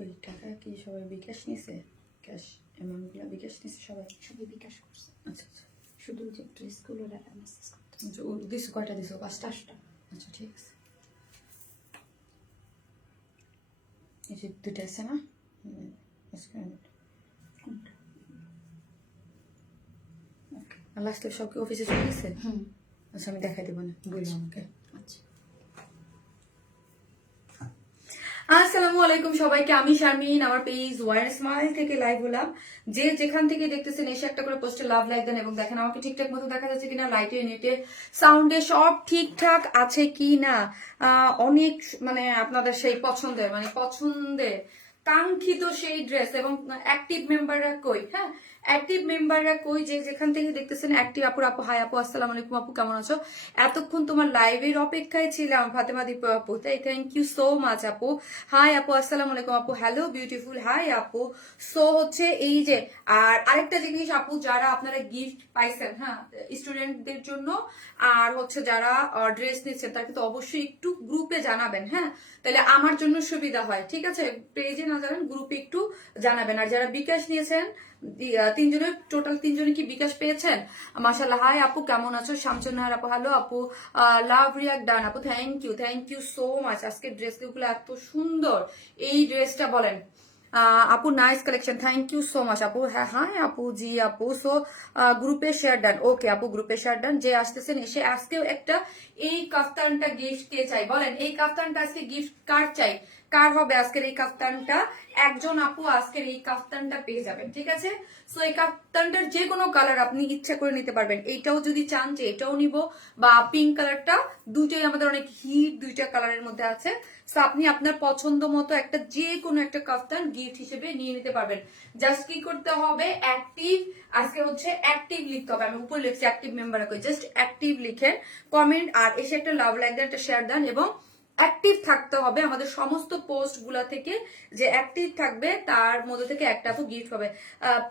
ওই টাকা কি সবাই বিকাশ নিছে? ক্যাশ অ্যামাউন্টগুলো বিকাশ নিছে সবাই? সবাই বিকাশ করছে। আচ্ছা আচ্ছা, শুধু যে ড্রেসগুলো মেসেজ করতে। আচ্ছা, ও দিছো কয়টা দিছো? 5টা? আচ্ছা ঠিক আছে। এই যে 2টা আছে না? লাস্ট সব কি অফিসে চলে গেছে? আচ্ছা আমি দেখাই দেবো না, বললাম আমাকে। আচ্ছা, আসসালামু আলাইকুম সবাইকে, আমি শারমিন, আমার পেজ ওয়ার স্মাইল থেকে লাইভ হলাম। যে যেখান থেকে দেখতেছেন এসে একটা করে পোস্টে লাভ লাইক দেন এবং দেখেন আমাকে ঠিকঠাক মতো দেখা যাচ্ছে কিনা, লাইটে নেটে সাউন্ডে সব ঠিকঠাক আছে কি না। অনেক মানে আপনাদের সেই পছন্দের কাঙ্ক্ষিত সেই ড্রেস এবং অ্যাক্টিভ মেম্বাররা কই? হ্যাঁ, অ্যাক্টিভ মেম্বাররা কই? যে যেখান থেকে দেখতেছেন অ্যাক্টিভ আপু হাই আপু, আসসালামু আলাইকুম আপু, কেমন আছো? এতক্ষণ তোমার লাইভের অপেক্ষায় ছিলাম ফাতেমা দীপা আপু, তাই থ্যাংক ইউ সো মাচ আপু। হাই আপু, আসসালামু আলাইকুম আপু, হ্যালো বিউটিফুল, হাই আপু। সো হচ্ছে এই যে, আর আরেকটা জিনিস আপু, যারা আপনারা গিফট পাইছেন, হ্যাঁ, স্টুডেন্টদের জন্য আর হচ্ছে যারা ড্রেস নিচ্ছেন, তাকে তো অবশ্যই একটু গ্রুপে জানাবেন, হ্যাঁ, তাহলে আমার জন্য সুবিধা হয়, ঠিক আছে? পেজে না জানেন, গ্রুপে একটু জানাবেন। আর যারা বিকাশ নিয়েছেন, তিনজনের টোটাল, তিনজনে কি বিকাশ পেয়েছেন? মাশাআল্লাহ। হাই আপু, কেমন আছো? শামসুন্নাহার আপু, হ্যালো আপু, লাভ রিয়াক্ট ডান আপু, থ্যাংক ইউ সো মাচ। আজকে ড্রেসগুলো এত সুন্দর, এই ড্রেসটা বলেন আপু, nice collection, thank you so much আপু। হ্যাঁ হাই আপু, জি আপু। সো গ্রুপে শেয়ার ডান, ওকে আপু, গ্রুপে শেয়ার ডান। যে আসতেছেন এসে আজকেও একটা এই কাফতানটা গিফট কে চাই বলেন? এই কাফতানটা আজকে গিফট কার চাই? কার হবে আজকের এই কাফতানটা? একজন আপু আজকের এই কাফতানটা পেয়ে যাবেন, ঠিক আছে? সো এই কাফতানটার যে কোনো কালার আপনি ইচ্ছা করে নিতে পারবেন। এইটাও যদি চান যে এটাও নিব, বা পিঙ্ক কালারটা, দুইটাই আমাদের অনেক হিট, দুইটা কালারের মধ্যে আছে। সো আপনি আপনার পছন্দ মতো একটা যে কোনো একটা কাফতান গিফট হিসেবে নিয়ে নিতে পারবেন। জাস্ট কি করতে হবে, অ্যাক্টিভ, আজকে হচ্ছে অ্যাক্টিভ লিখতে হবে। আমি উপরে লিখছি অ্যাক্টিভ মেম্বার, জাস্ট অ্যাক্টিভ লিখেন, কমেন্ট আর এসে একটা লাভ লাইক দেন, একটা শেয়ার দেন এবং অ্যাক্টিভ থাকতে হবে আমাদের সমস্ত পোস্ট গুলা থেকে। যে অ্যাক্টিভ থাকবে তার মধ্যে থেকে একটা আপু গিফট হবে।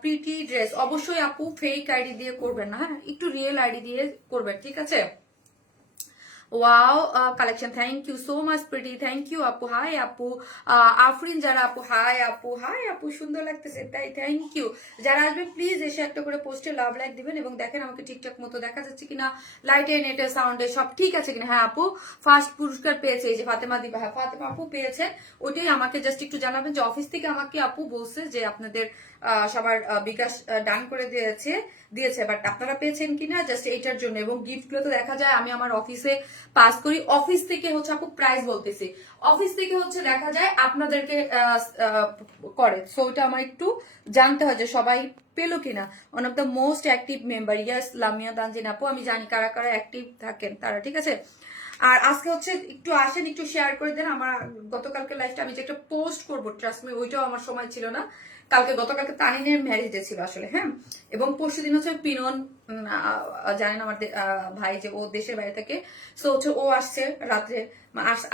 প্রিটি ড্রেস অবশ্যই আপু ফেক আইডি দিয়ে করবেন না, হ্যাঁ, একটু রিয়েল আইডি দিয়ে করবেন, ঠিক আছে? Wow collection, thank you so much pretty, thank you আপু। হাই আপু, আফরিন যারা আপু, হাই আপু, সুন্দর লাগতেছে, তাই থ্যাংক ইউ। যারা আসবেন প্লিজ এসে একটা করে পোস্টে লাভ লাইক দিবেন এবং দেখেন আমাকে ঠিকঠাক মতো দেখা যাচ্ছে কিনা, লাইটে নেটে সাউন্ডে সব ঠিক আছে কিনা। হ্যাঁ আপু, ফার্স্ট পুরস্কার পেয়েছে এই যে ফাতেমা দিবা, হ্যাঁ ফাতেমা আপু পেয়েছে। ওইটাই আমাকে জাস্ট একটু জানাবেন যে অফিস থেকে আমাকে আপু বলছে যে আপনাদের সবার বিকাশ ডান করে দিয়েছে, বাট আপনারা পেয়েছেন কিনা জাস্ট এইটার জন্য। এবং গিফট গুলো তো দেখা যায় আমি আমার অফিসে পাস করি, অফিস থেকে হচ্ছে আপু প্রাইস বলতেছি, অফিস থেকে হচ্ছে দেখা যায় আপনাদেরকে করে। সো ওইটা আমার একটু জানতে হয় যে সবাই পেলো কিনা। One of the most active member, yes Lamia Tanzin আপু, আমি জানি কারা কারা অ্যাক্টিভ থাকেন তারা, ঠিক আছে? আর আজকে হচ্ছে একটু আসেন, একটু শেয়ার করে দেন। আমার গতকালকে লাইফটা আমি যে একটা পোস্ট করবো, ট্রাস্ট মি, ওইটাও আমার সময় ছিল না। গতকালকে তানিনের ম্যারেজ ডে ছিল আসলে, হ্যাঁ, এবং পরশু দিন হচ্ছে পিনন, জানেন আমার ভাই যে ও দেশের বাইরে থাকে। সো হচ্ছে ও আসছে রাত্রে,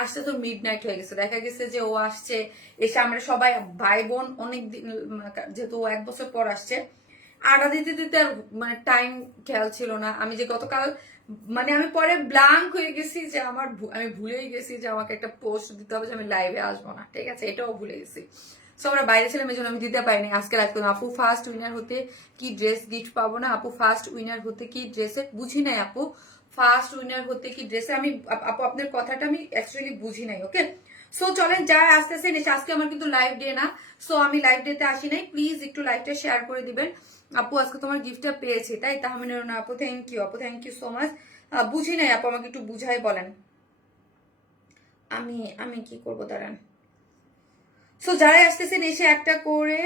আসতে তো মিড নাইট হয়ে গেছে, দেখা গেছে যে ও আসছে, এসে আমরা সবাই ভাই বোন অনেক দিন, যেহেতু ও 1 বছর পর আসছে, আড্ডা দিতে দিতে আর মানে টাইম খেয়াল ছিল না। আমি যে গতকাল মানে আমি পরে ব্ল্যাঙ্ক হয়ে গেছি যে আমি ভুলেই গেছি যে আমাকে একটা পোস্ট দিতে হবে যে আমি লাইভে আসবো না, ঠিক আছে, এটাও ভুলে গেছি। সো আমরা বাইরে ছিলাম, এই জন্য আমি দিতে পারিনি। আজকে রাত করলাম আপু ফার্স্ট উইনার হতে কি ড্রেস গিফট পাবো না? আপু ফার্স্ট উইনার হতে কি ড্রেসে বুঝি নাই আপু, ফার্স্ট উইনার হতে কি ড্রেসে আমি আপু আপনার কথাটা আমি অ্যাকচুয়ালি বুঝি নাই, ওকে? সো চলেন যারা আসতেছেন এসে, আজকে আমার কিন্তু লাইভ ডে না, সো আমি লাইভ ডেতে আসি নাই, প্লিজ একটু লাইভটা শেয়ার করে দিবেন। আপু আজকে তোমার গিফটটা পেয়েছি, তাই তাহমিনুর না আপু, থ্যাংক ইউ আপু, থ্যাংক ইউ সো মাচ। বুঝি নাই আপু, আমাকে একটু বুঝাই বলেন। আমি আমি কি করবো দাঁড়ান। সো যারাই আসতেছেন এসে একটা করে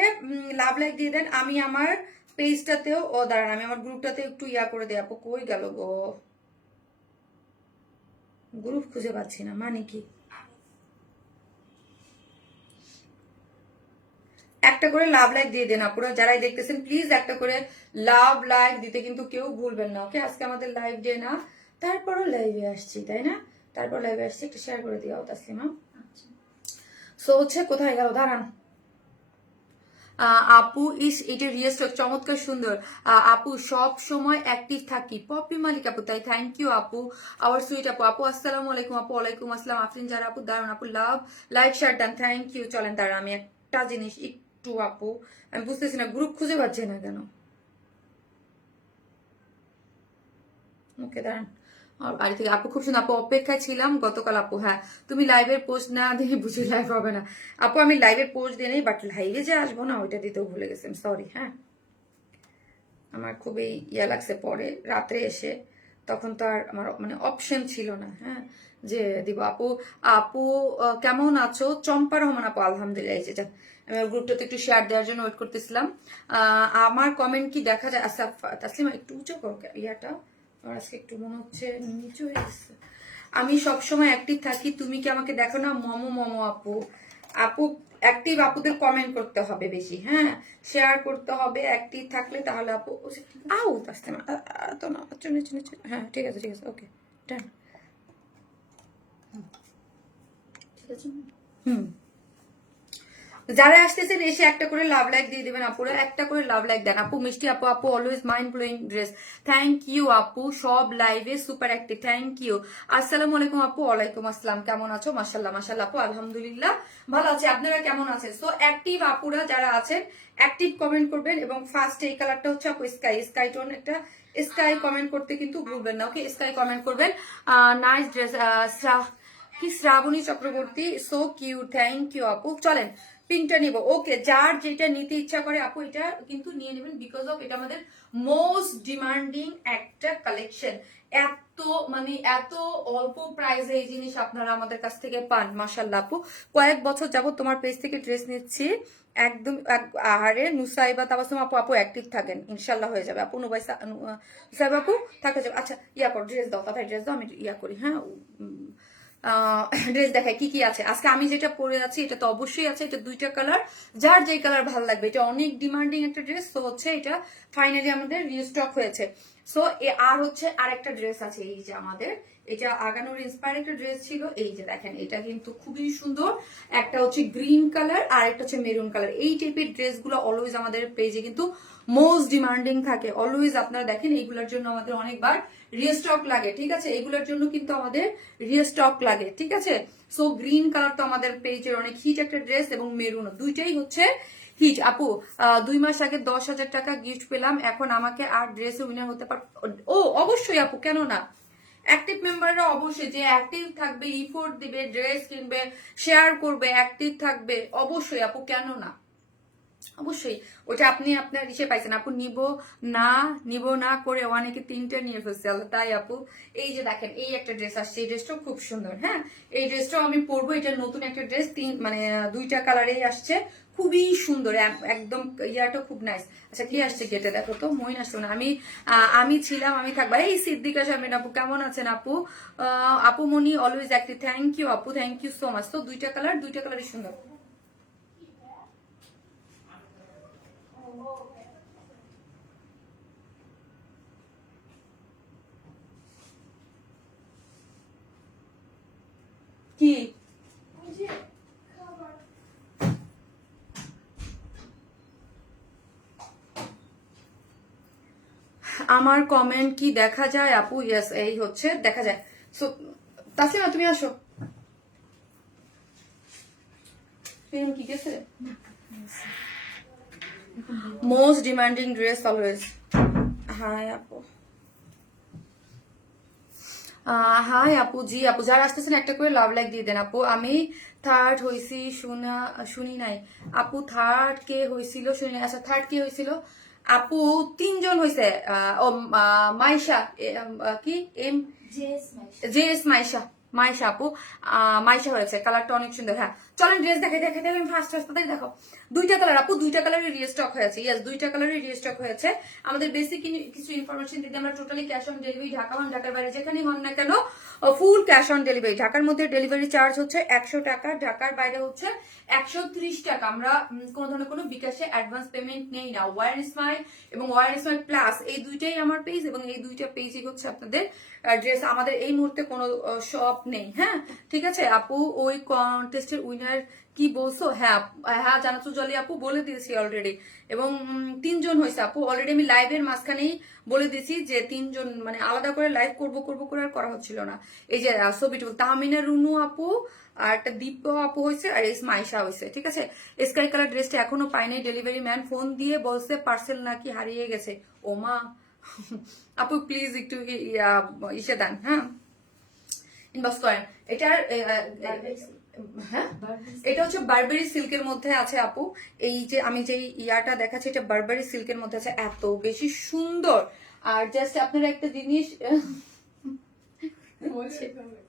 লাভ লাইক দিয়ে দেন। আমি আমার পেজটাতেও, ও দাঁড়ান, আমি আমার গ্রুপটাতে একটু ইয়া করে দিই। আপু কই গেল গো? গ্রুপ খুঁজে পাচ্ছি না, মানে কি? একটা করে লাভ লাইক দিয়ে দেন আপুরা, যারাই দেখতেছেন প্লিজ একটা করে লাভ লাইক দিতে কিন্তু কেউ ভুলবেন না। ওকে, আজকে আমাদের লাইভ ডে না, তারপরও লাইভে আসছি, তাই না? তারপর লাইভে আসছি, একটু শেয়ার করে দিও তাসলিমা। আচ্ছা সো হচ্ছে কোথায় গেল, দাঁড়ান। আপু ইস এটা রিয়েস্ট চমৎকার সুন্দর। আপু সব সময় অ্যাক্টিভ থাকি, পপি মালিক আপু, তাই থ্যাংক ইউ আপু। আওয়ার সুইট আপু, আপু আসসালামু আলাইকুম আপু। ওয়ালাইকুম আসসালাম। আফরিন যারা আপু দারুন আপু, love like share done, thank you. চলেন দাঁড়া, আমি একটা জিনিস একটু আপু, আমি বুঝতেছি না গ্রুপ খুঁজে পাচ্ছি না কেন। ওকে দাঁড়ান, আর বাড়ি থেকে আপু খুব সুন্দর আপু, অপেক্ষায় ছিলাম গতকাল আপু। হ্যাঁ, তুমি লাইভের পোস্ট না দিয়ে বুঝি লাইভ হবে না আপু। আমি লাইভের পোস্ট দিয়ে নেই, বাট লাইভে যে আসবো না ওইটা দিতেও ভুলে গেছেন, সরি। হ্যাঁ, আমার খুবই ইয়া লাগছে পরে রাত্রে এসে, তখন তো আর আমার মানে অপশন ছিল না, হ্যাঁ, যে দিব। আপু আপু কেমন আছো? চম্পা রহমান আপু, আলহামদুলিল্লাহ। এই যে যান, আমি গ্রুপটাতে একটু শেয়ার দেওয়ার জন্য ওয়েট করতেছিলাম। আমার কমেন্ট কি দেখা যায়? আচ্ছা তাসলিমা একটু উঁচু করো ইয়াটা, আমার আজকে একটু মনে হচ্ছে নিচু হয়ে গেছে। আমি সবসময় অ্যাক্টিভ থাকি, তুমি কি আমাকে দেখো না? মমো মমো আপু, আপু অ্যাক্টিভ আপুদের কমেন্ট করতে হবে বেশি, হ্যাঁ, শেয়ার করতে হবে অ্যাক্টিভ থাকলে, তাহলে আপু। আউ আসতে না তো না, নিচে নিচে, হ্যাঁ ঠিক আছে ঠিক আছে, ওকে ডান। ঠিক আছে। হুম, যারা আসতেছেন এসে একটা করে লাভ লাইক দিয়ে দিবেন আপুরা, একটা করে লাভ লাইক দেন। আপু মিষ্টি আপু, আপু always mind blowing dress, thank you আপু। সব লাইভে সুপার অ্যাক্টিভ, থ্যাংক ইউ। আসসালামু আলাইকুম আপু। ওয়ালাইকুম আসসালাম। কেমন আছো? মাশাল্লাহ মাশাল্লাহ আপু, আলহামদুলিল্লাহ ভালো আছি। আপনারা কেমন আছেন? সো অ্যাক্টিভ আপুরা যারা আছেন অ্যাক্টিভ কমেন্ট করবেন, এবং ফার্স্ট এই কালারটা হচ্ছে আপু স্কাই, স্কাই টোন একটা স্কাই কমেন্ট করতে কিন্তু ভুলবেন না। ওকে, স্কাই কমেন্ট করবেন। নাইস ড্রেস কি Shraboni Chakraborty, so cute, thank you আপু। চলেন পিঙ্কটা নিব। ওকে, যার যেটা নিতে ইচ্ছা করে আপু এটা কিন্তু নিয়ে নেবেন, বিকজ অফ এটা আমাদের মোস্ট ডিমান্ডিং একটা কালেকশন। এত মানে এত অল্প প্রাইসে এই জিনিস আপনারা আমাদের কাছ থেকে পান, মাশাল্লাহ আপু। কয়েক বছর যাবত তোমার পেজ থেকে ড্রেস নিচ্ছি, একদম আহারে নুসাইবা তাবাসুম আপু, আপু অ্যাক্টিভ থাকেন, ইনশাল্লাহ হয়ে যাবে আপু। নুসাইবা আপু থাকে যাবে। আচ্ছা ইয়া করো, ড্রেস দাও, তাড়াতাড়ি ড্রেস দাও, আমি ইয়া করি। হ্যাঁ, ড্রেস দেখায় কি কি আছে আজকে। আমি যেটা পরে আছি এটা তো অবশ্যই আছে, এটা দুইটা কালার, যার যেই কালার ভালো লাগবে। এটা অনেক ডিমান্ডিং একটা ড্রেস, তো হচ্ছে এটা ফাইনালি আমাদের রিস্টক হয়েছে। সো আর হচ্ছে আর একটা ড্রেস আছে, এই যে আমাদের এটা আগানোর ইন্সপায়ার একটা ড্রেস ছিল, এই যে দেখেন, এটা কিন্তু খুবই সুন্দর। একটা হচ্ছে গ্রিন কালার আর একটা হচ্ছে মেরুন কালার। এই টাইপের ড্রেসগুলো অলওয়েজ আমাদের পেজে কিন্তু মোস্ট ডিমান্ডিং থাকে, অলওয়েজ আপনারা দেখেন। এইগুলোর জন্য আমাদের অনেকবার রিস্টক লাগে, ঠিক আছে, এগুলোর জন্য কিন্তু আমাদের রিস্টক লাগে, ঠিক আছে। সো গ্রিন কালার তো আমাদের পেজের অনেক হিট একটা ড্রেস, এবং মেরুন, দুইটাই হচ্ছে হিট আপু। 2 মাস আগে 10,000 টাকা গিফট পেলাম, এখন আমাকে আর ড্রেসে উইনার হতে পার? ও অবশ্যই আপু, কেন না। অ্যাক্টিভ মেম্বাররা অবশ্যই যে অ্যাক্টিভ থাকবে, ইফোর্ট দিবে, ড্রেস কিনবে, শেয়ার করবে, অ্যাক্টিভ থাকবে, অবশ্যই আপু, কেন না, অবশ্যই। ওটা আপনি আপনার ইসে পাইছেন আপু। নিব না করে অনেকে 3টা নিয়ে ফেলছে, তাই আপু। এই যে দেখেন, এই একটা ড্রেস আসছে, এই ড্রেসটাও খুব সুন্দর। হ্যাঁ, এই ড্রেসটাও আমি পরবো, এটা নতুন একটা ড্রেস, মানে 2টা কালারেই আসছে, খুবই সুন্দর, একদম ইয়াটা খুব নাইস। আচ্ছা কি আসছে গেটে দেখো তো, মইন আসছে না। আমি ছিলাম, আমি থাকবো। এই সিদ্দিকা শারমিন আপু, কেমন আছেন আপু? আপু মনি অলওয়েজ অ্যাক্টিভ, থ্যাংক ইউ আপু, থ্যাংক ইউ সো মাচ। তো 2টা কালারই সুন্দর। কি আমার কমেন্ট কি দেখা যায় আপু? ইয়েস, এই হচ্ছে দেখা যায়। সো তাসলিমা তুমি আসো, কি গেছে? Most demanding dress always. Hi আপু, হাই আপু, জি আপু, যারা আসতেছেন একটা করে লাভ লাইক দিয়ে দেন আপু। আমি থার্ড হয়েছি, শুনি নাই আপু। থার্ড কে হয়েছিল শুনি নাই। আচ্ছা থার্ড কে হয়েছিল আপু? 3জন হয়েছে। ও মাইশা, কি এম জেস মাইশা। জে এস মাইশা, মাইশা আপু, মাইশা হয়েছে, কালারটা অনেক সুন্দর। হ্যাঁ চলেন ড্রেস দেখাই দেখাই দেখেন ফার্স্ট তাড়াতাড়ি দেখো। দুইটা কালার আপু, দুইটা কালারের রিস্টক হয়েছে। ইয়েস, দুইটা কালারের রিস্টক হয়েছে। আমাদের বেসিক কিছু ইনফরমেশন দিতে আমরা totally cash on delivery, Dhaka হন ঢাকার বাইরে যেখানেই হন না কেন ফুল ক্যাশ অন ডেলিভারি। ঢাকার মধ্যে ডেলিভারি চার্জ হচ্ছে 100 টাকা, ঢাকার বাইরে হচ্ছে 130 টাকা। আমরা কোনো ধরনের কোনো বিকাশে অ্যাডভান্স পেমেন্ট নেই না। ওয়ার স্মাইল এবং ওয়ার স্মাইল প্লাস এই দুইটাই আমার পেজ, এবং এই দুইটা পেজই হচ্ছে আপনাদের ড্রেস। আমাদের এই মুহূর্তে কোনো শপ নেই। হ্যাঁ ঠিক আছে আপু, ওই কন্টেস্টের উইনার কি বলছো? হ্যাঁ হ্যাঁ জানাচ্ছ জলি আপু, বলে দিয়েছি অলরেডি। এবং 3 জন হয়েছে আপু অলরেডি। আমি লাইভের মাঝখানেই বলে দিয়েছি যে 3 জন, মানে আলাদা করে লাইভ করব করে আর করা হচ্ছিল না। এই যে ছবিটুকু তাহমিনা রুনু আপু আর একটা দীপ আপু হয়েছে, আর এই মাইশা হয়েছে। ঠিক আছে, স্কাই কালার ড্রেসটা এখনো পাইনি। ডেলিভারি ম্যান ফোন দিয়ে বলছে পার্সেল নাকি হারিয়ে গেছে। ও মা আপু প্লিজ একটু ইসে দেন, হ্যাঁ ইনবক্স করেন। এটার হ্যাঁ এটা হচ্ছে বারবেরি সিল্কের মধ্যে আছে আপু। এই যে আমি যে ইয়াটা দেখাচ্ছি এটা বারবেরি সিল্কের মধ্যে আছে, এত বেশি সুন্দর। আর জাস্ট আপনারা একটা জিনিস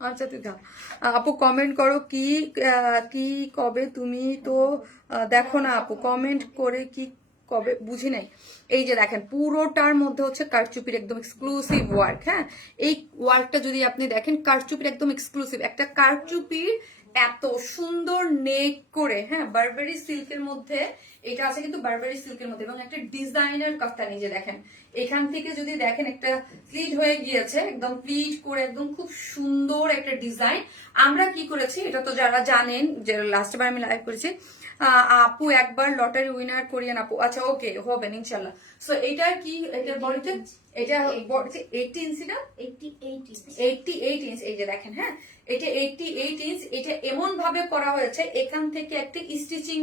আচ্ছা তুই থাক। আপু কমেন্ট করো কি কি কবে তুমি তো দেখো না আপু, কমেন্ট করে কি কবে বুঝি নাই। এই যে দেখেন পুরোটার মধ্যে হচ্ছে কারচুপির একদম এক্সক্লুসিভ ওয়ার্ক। হ্যাঁ এই ওয়ার্কটা যদি আপনি দেখেন কারচুপির একদম এক্সক্লুসিভ একটা কারচুপির এত সুন্দর নেক করে। হ্যাঁ বারবেরি সিল্কের মধ্যে এটা আছে, কিন্তু বারবেরি সিল্কের মধ্যে, এবং একটা ডিজাইনার কাফতানি যে দেখেন এখান থেকে যদি দেখেন একটা প্লিট হয়ে গিয়েছে, একদম প্লিট করে একদম খুব সুন্দর একটা ডিজাইন। আমরা কি করেছি এটা তো যারা জানেন, যে লাস্ট বার আমি লাইভ করেছি, আপু একবার লটারি উইনার করিয়েন আপু। আচ্ছা ওকে হবেন ইনশাল্লাহ। সো এটা কি এটার বডিতে, এটা 80 ইঞ্চি না 88 ইঞ্চ। এই যে দেখেন হ্যাঁ এটা 88 ইঞ্চ। এটা এমন ভাবে করা হয়েছে, এখান থেকে একটা স্টিচিং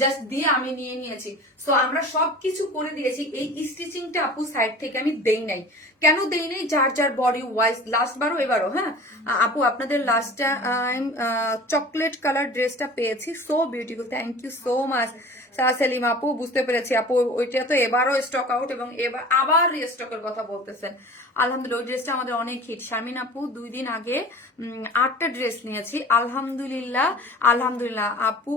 জাস্ট দিয়ে আমি নিয়ে নিয়েছি। সো আমরা সবকিছু করে দিয়েছি। এই স্টিচিংটা আপু সাইড থেকে আমি দেই নাই। কেন দেই নাই? যার যার বডি ওয়াইজ, লাস্ট বারও এবারও। হ্যাঁ আপু আপনাদের লাস্ট টাইম চকলেট কালার ড্রেসটা পেয়েছি, so beautiful, thank you so much Selim আপু। বুঝতে পেরেছি আপু, ওইটা তো এবারও স্টক আউট, এবং এবার আবার রিস্টকের কথা বলতেছেন। আলহামদুলিল্লাহ ওই ড্রেসটা আমাদের অনেক হিট। শারমিন আপু 2 দিন আগে 8টা ড্রেস নিয়েছি, আলহামদুলিল্লাহ আলহামদুলিল্লাহ আপু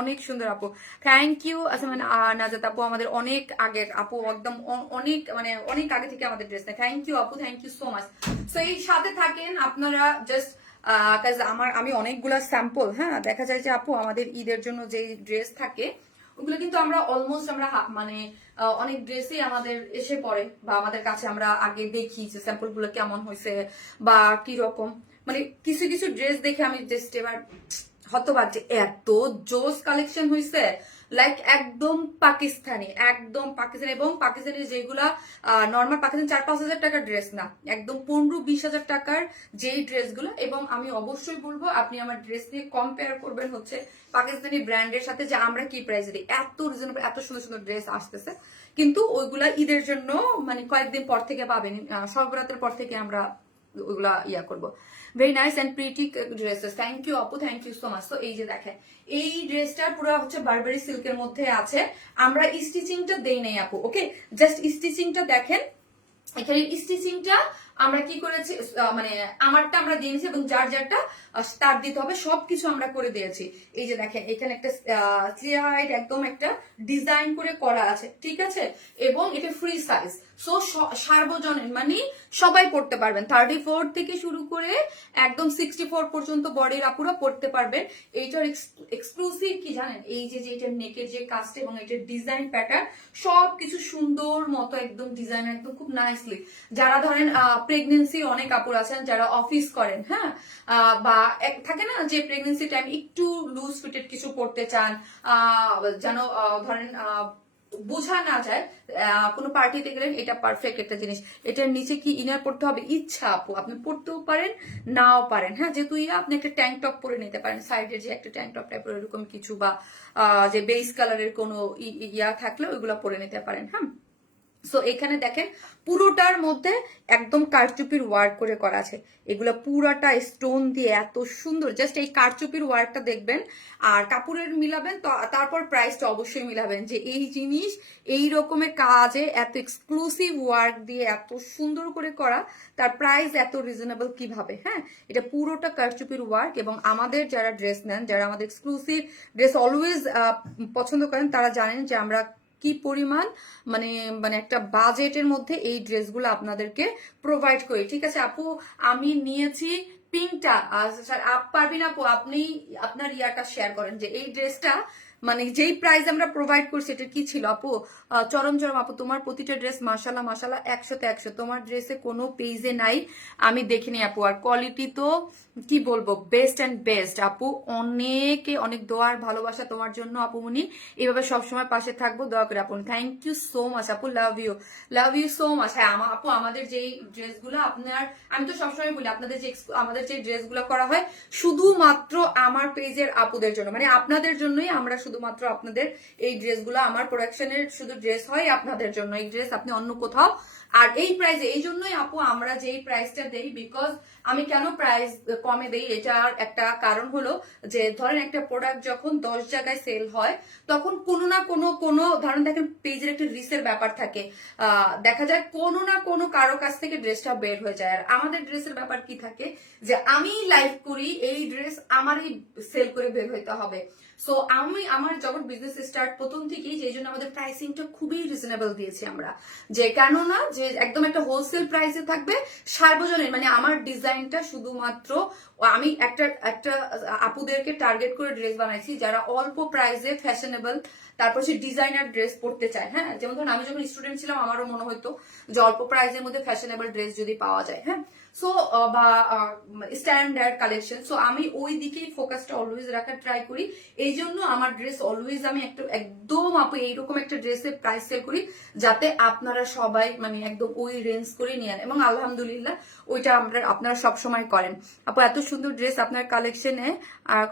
অনেক সুন্দর আপু, থ্যাংক ইউ। আচ্ছা মানে নাজাত আপু আমাদের অনেক আগে আপু, একদম অনেক মানে অনেক আগে থেকে আমাদের ড্রেস নেয়। থ্যাংক ইউ আপু, thank you so much. So এই সাথে থাকেন আপনারা জাস্ট আমি অনেকগুলা স্যাম্পল। হ্যাঁ দেখা যায় যে আপু আমাদের ঈদের জন্য যে ড্রেস থাকে ওগুলো কিন্তু আমরা অলমোস্ট আমরা মানে অনেক ড্রেসই আমাদের এসে পড়ে, বা আমাদের কাছে আমরা আগে দেখি যে স্যাম্পল গুলো কেমন হয়েছে বা কি রকম। মানে কিছু কিছু ড্রেস দেখে আমি জাস্ট এবার হতবাক যে এত জোস কালেকশন হয়েছে, লাইক একদম পাকিস্তানি এবং পাকিস্তানি যেগুলা নর্মাল পাকিস্তানি 4-5 হাজার টাকার ড্রেস না, একদম 15-20 হাজার টাকার যেই ড্রেসগুলো। এবং আমি অবশ্যই বলবো আপনি আমার ড্রেস নিয়ে কম্পেয়ার করবেন হচ্ছে পাকিস্তানি ব্র্যান্ডের সাথে, যে আমরা কি প্রাইসে দিই। এত রিজনেবল, এত সুন্দর সুন্দর ড্রেস আসতেছে, কিন্তু ওইগুলা ঈদের জন্য মানে কয়েকদিন পর থেকে পাবেন, সর্বরাতের পর থেকে আমরা ওইগুলা ইয়া করবো। Very nice and pretty dresses, thank you আপু, থ্যাংক ইউ সো মাচ। তো এই যে দেখেন এই ড্রেসটা পুরো হচ্ছে বারবেরি সিল্কের মধ্যে আছে। আমরা স্টিচিংটা দেই নাই আপু, ওকে জাস্ট স্টিচিংটা দেখেন। এখানে স্টিচিংটা আমরা কি করেছি, মানে আমারটা আমরা দিয়েছি এবং যার যারটা তার দিতে হবে, সবকিছু আমরা করে দিয়েছি। এই যে দেখেন এখানে একটা ক্লিয়ার একদম একটা ডিজাইন করে করা আছে, ঠিক আছে, এবং এটা ফ্রি সাইজ। সো সার্বজনীন মানে সবাই পড়তে পারবেন, 34 থেকে শুরু করে একদম 64 পর্যন্ত বডির আপুরা পড়তে পারবেন। এইটার এক্সক্লুসিভ কি জানেন, এই যে এটার নেকের যে কাজটা এবং এটার ডিজাইন প্যাটার্ন সবকিছু সুন্দর মতো একদম ডিজাইন, একদম খুব নাইসলি। যারা ধরেন প্রেগনেন্সির অনেক কাপড় আছেন যারা অফিস করেন, হ্যাঁ বা থাকে না যে প্রেগনেন্সি টাইম একটু লুজ ফিটেড কিছু পড়তে চান, যেন ধরেন বোঝা না যায়, কোনো পার্টিতে গেলেন, এটা পারফেক্ট একটা জিনিস। এটার নিচে কি ইনার পড়তে হবে ইচ্ছা আপু, আপনি পড়তেও পারেন নাও পারেন। হ্যাঁ যেহেতু আপনি একটা ট্যাঙ্ক টপ পরে নিতে পারেন, সাইডের যে একটা ট্যাঙ্ক টপ টাইপের এরকম কিছু, বা যে বেস কালারের কোনো ইয়া থাকলে ওইগুলো পরে নিতে পারেন। হ্যাঁ সো এখানে দেখেন পুরোটার মধ্যে একদম কারচুপির ওয়ার্ক করে করা আছে, এগুলো পুরাটা স্টোন দিয়ে এত সুন্দর, জাস্ট এই কারচুপির ওয়ার্কটা দেখবেন আর কাপড়ের মিলাবেন, তো তারপর প্রাইসটা অবশ্যই মিলাবেন যে এই জিনিস এই রকমের কাজে এত এক্সক্লুসিভ ওয়ার্ক দিয়ে এত সুন্দর করে করা, তার প্রাইস এত রিজনেবল কিভাবে। হ্যাঁ, এটা পুরোটা কারচুপির ওয়ার্ক এবং আমাদের যারা ড্রেস নেন, যারা আমাদের এক্সক্লুসিভ ড্রেস অলওয়েজ পছন্দ করেন, তারা জানেন যে আমরা কি পরিমাণ মানে মানে একটা বাজেটের মধ্যে এই ড্রেসগুলো আপনাদেরকে প্রোভাইড করি। ঠিক আছে আপু, আমি নিয়েছি পিঙ্কটা, পারবিন আপু আপনি আপনার ইয়াটা শেয়ার করেন যে এই ড্রেসটা মানে যেই প্রাইস আমরা প্রোভাইড করছি এটা কি ছিল আপু। চরম চরম আপু, তোমার প্রতিটা ড্রেস মাশাল্লাহ মাশাল্লাহ 100তে 100, তোমার ড্রেসে কোনো পেজে নাই আমি দেখিনি আপু, আর কোয়ালিটি তো কি বলবো বেস্ট অ্যান্ড বেস্ট আপু। অনেকে অনেক দোয়ার ভালোবাসা তোমার জন্য আপুমনি, এইভাবে সবসময় পাশে থাকবো, দোয়া করে আপু। থ্যাংক ইউ সো মাচ আপু, লাভ ইউ সো মাচ। হ্যাঁ আপু, আমাদের যেই ড্রেসগুলো আপনার, আমি তো সবসময় বলি আপনাদের যে আমাদের যে ড্রেসগুলো করা হয় শুধুমাত্র আমার পেজের আপুদের জন্য, মানে আপনাদের জন্যই আমরা শুধুমাত্র আপনাদের এই ড্রেসগুলো, আমার প্রোডাকশনের শুধু ড্রেস হয় আপনাদের জন্য, এই ড্রেস আপনি অন্য কোথাও। আর এই প্রাইসে, এই জন্যই আপু আমরা যেই প্রাইসটা দেই, বিকজ আমি কেন প্রাইস কমে দেই এটার একটা কারণ হলো যে ধরেন একটা প্রোডাক্ট যখন 10 জায়গায় সেল হয় তখন কোনো না কোনো ধরেন দেখেন পেজের একটা রিসের ব্যাপার থাকে, দেখা যায় কোনো না কোনো কারো কাছ থেকে ড্রেসটা বের হয়ে যায়। আর আমাদের ড্রেসের ব্যাপার কি থাকে যে আমি লাইভ করি, এই ড্রেস আমারই সেল করে বের হইতে হবে। সো আমি আমার যখন বিজনেস স্টার্ট প্রথম থেকেই, যে জন্য আমাদের প্রাইসিংটা খুবই রিজনেবল দিয়েছি আমরা, যে কেননা যে একদম একটা হোলসেল প্রাইসে থাকবে সার্বজনীন, মানে আমার ডিজাইনটা শুধুমাত্র আমি একটা একটা আপুদেরকে টার্গেট করে ড্রেস বানাইছি যারা অল্প প্রাইসে ফ্যাশনেবল, তারপর সে ডিজাইনার ড্রেস পরতে চায়। হ্যাঁ, যেমন ধরুন আমি যখন স্টুডেন্ট ছিলাম আমারও মনে হতো যে অল্প প্রাইসের মধ্যে ফ্যাশনেবল ড্রেস যদি পাওয়া যায়, হ্যাঁ সো বা স্ট্যান্ডার্ড কালেকশন, সো আমি ওই দিকেই ফোকাসটা অলওয়েজ রাখার ট্রাই করি। এই জন্য আমার ড্রেস অলওয়েজ আমি একদম আপু এইরকম একটা ড্রেসের প্রাইস সেল করি যাতে আপনারা সবাই মানে একদম ওই রেঞ্জ করে নিয়ে আন, এবং আলহামদুলিল্লাহ ওইটা আপনারা সবসময় করেন আপু। এত সুন্দর ড্রেস আপনার কালেকশনে আর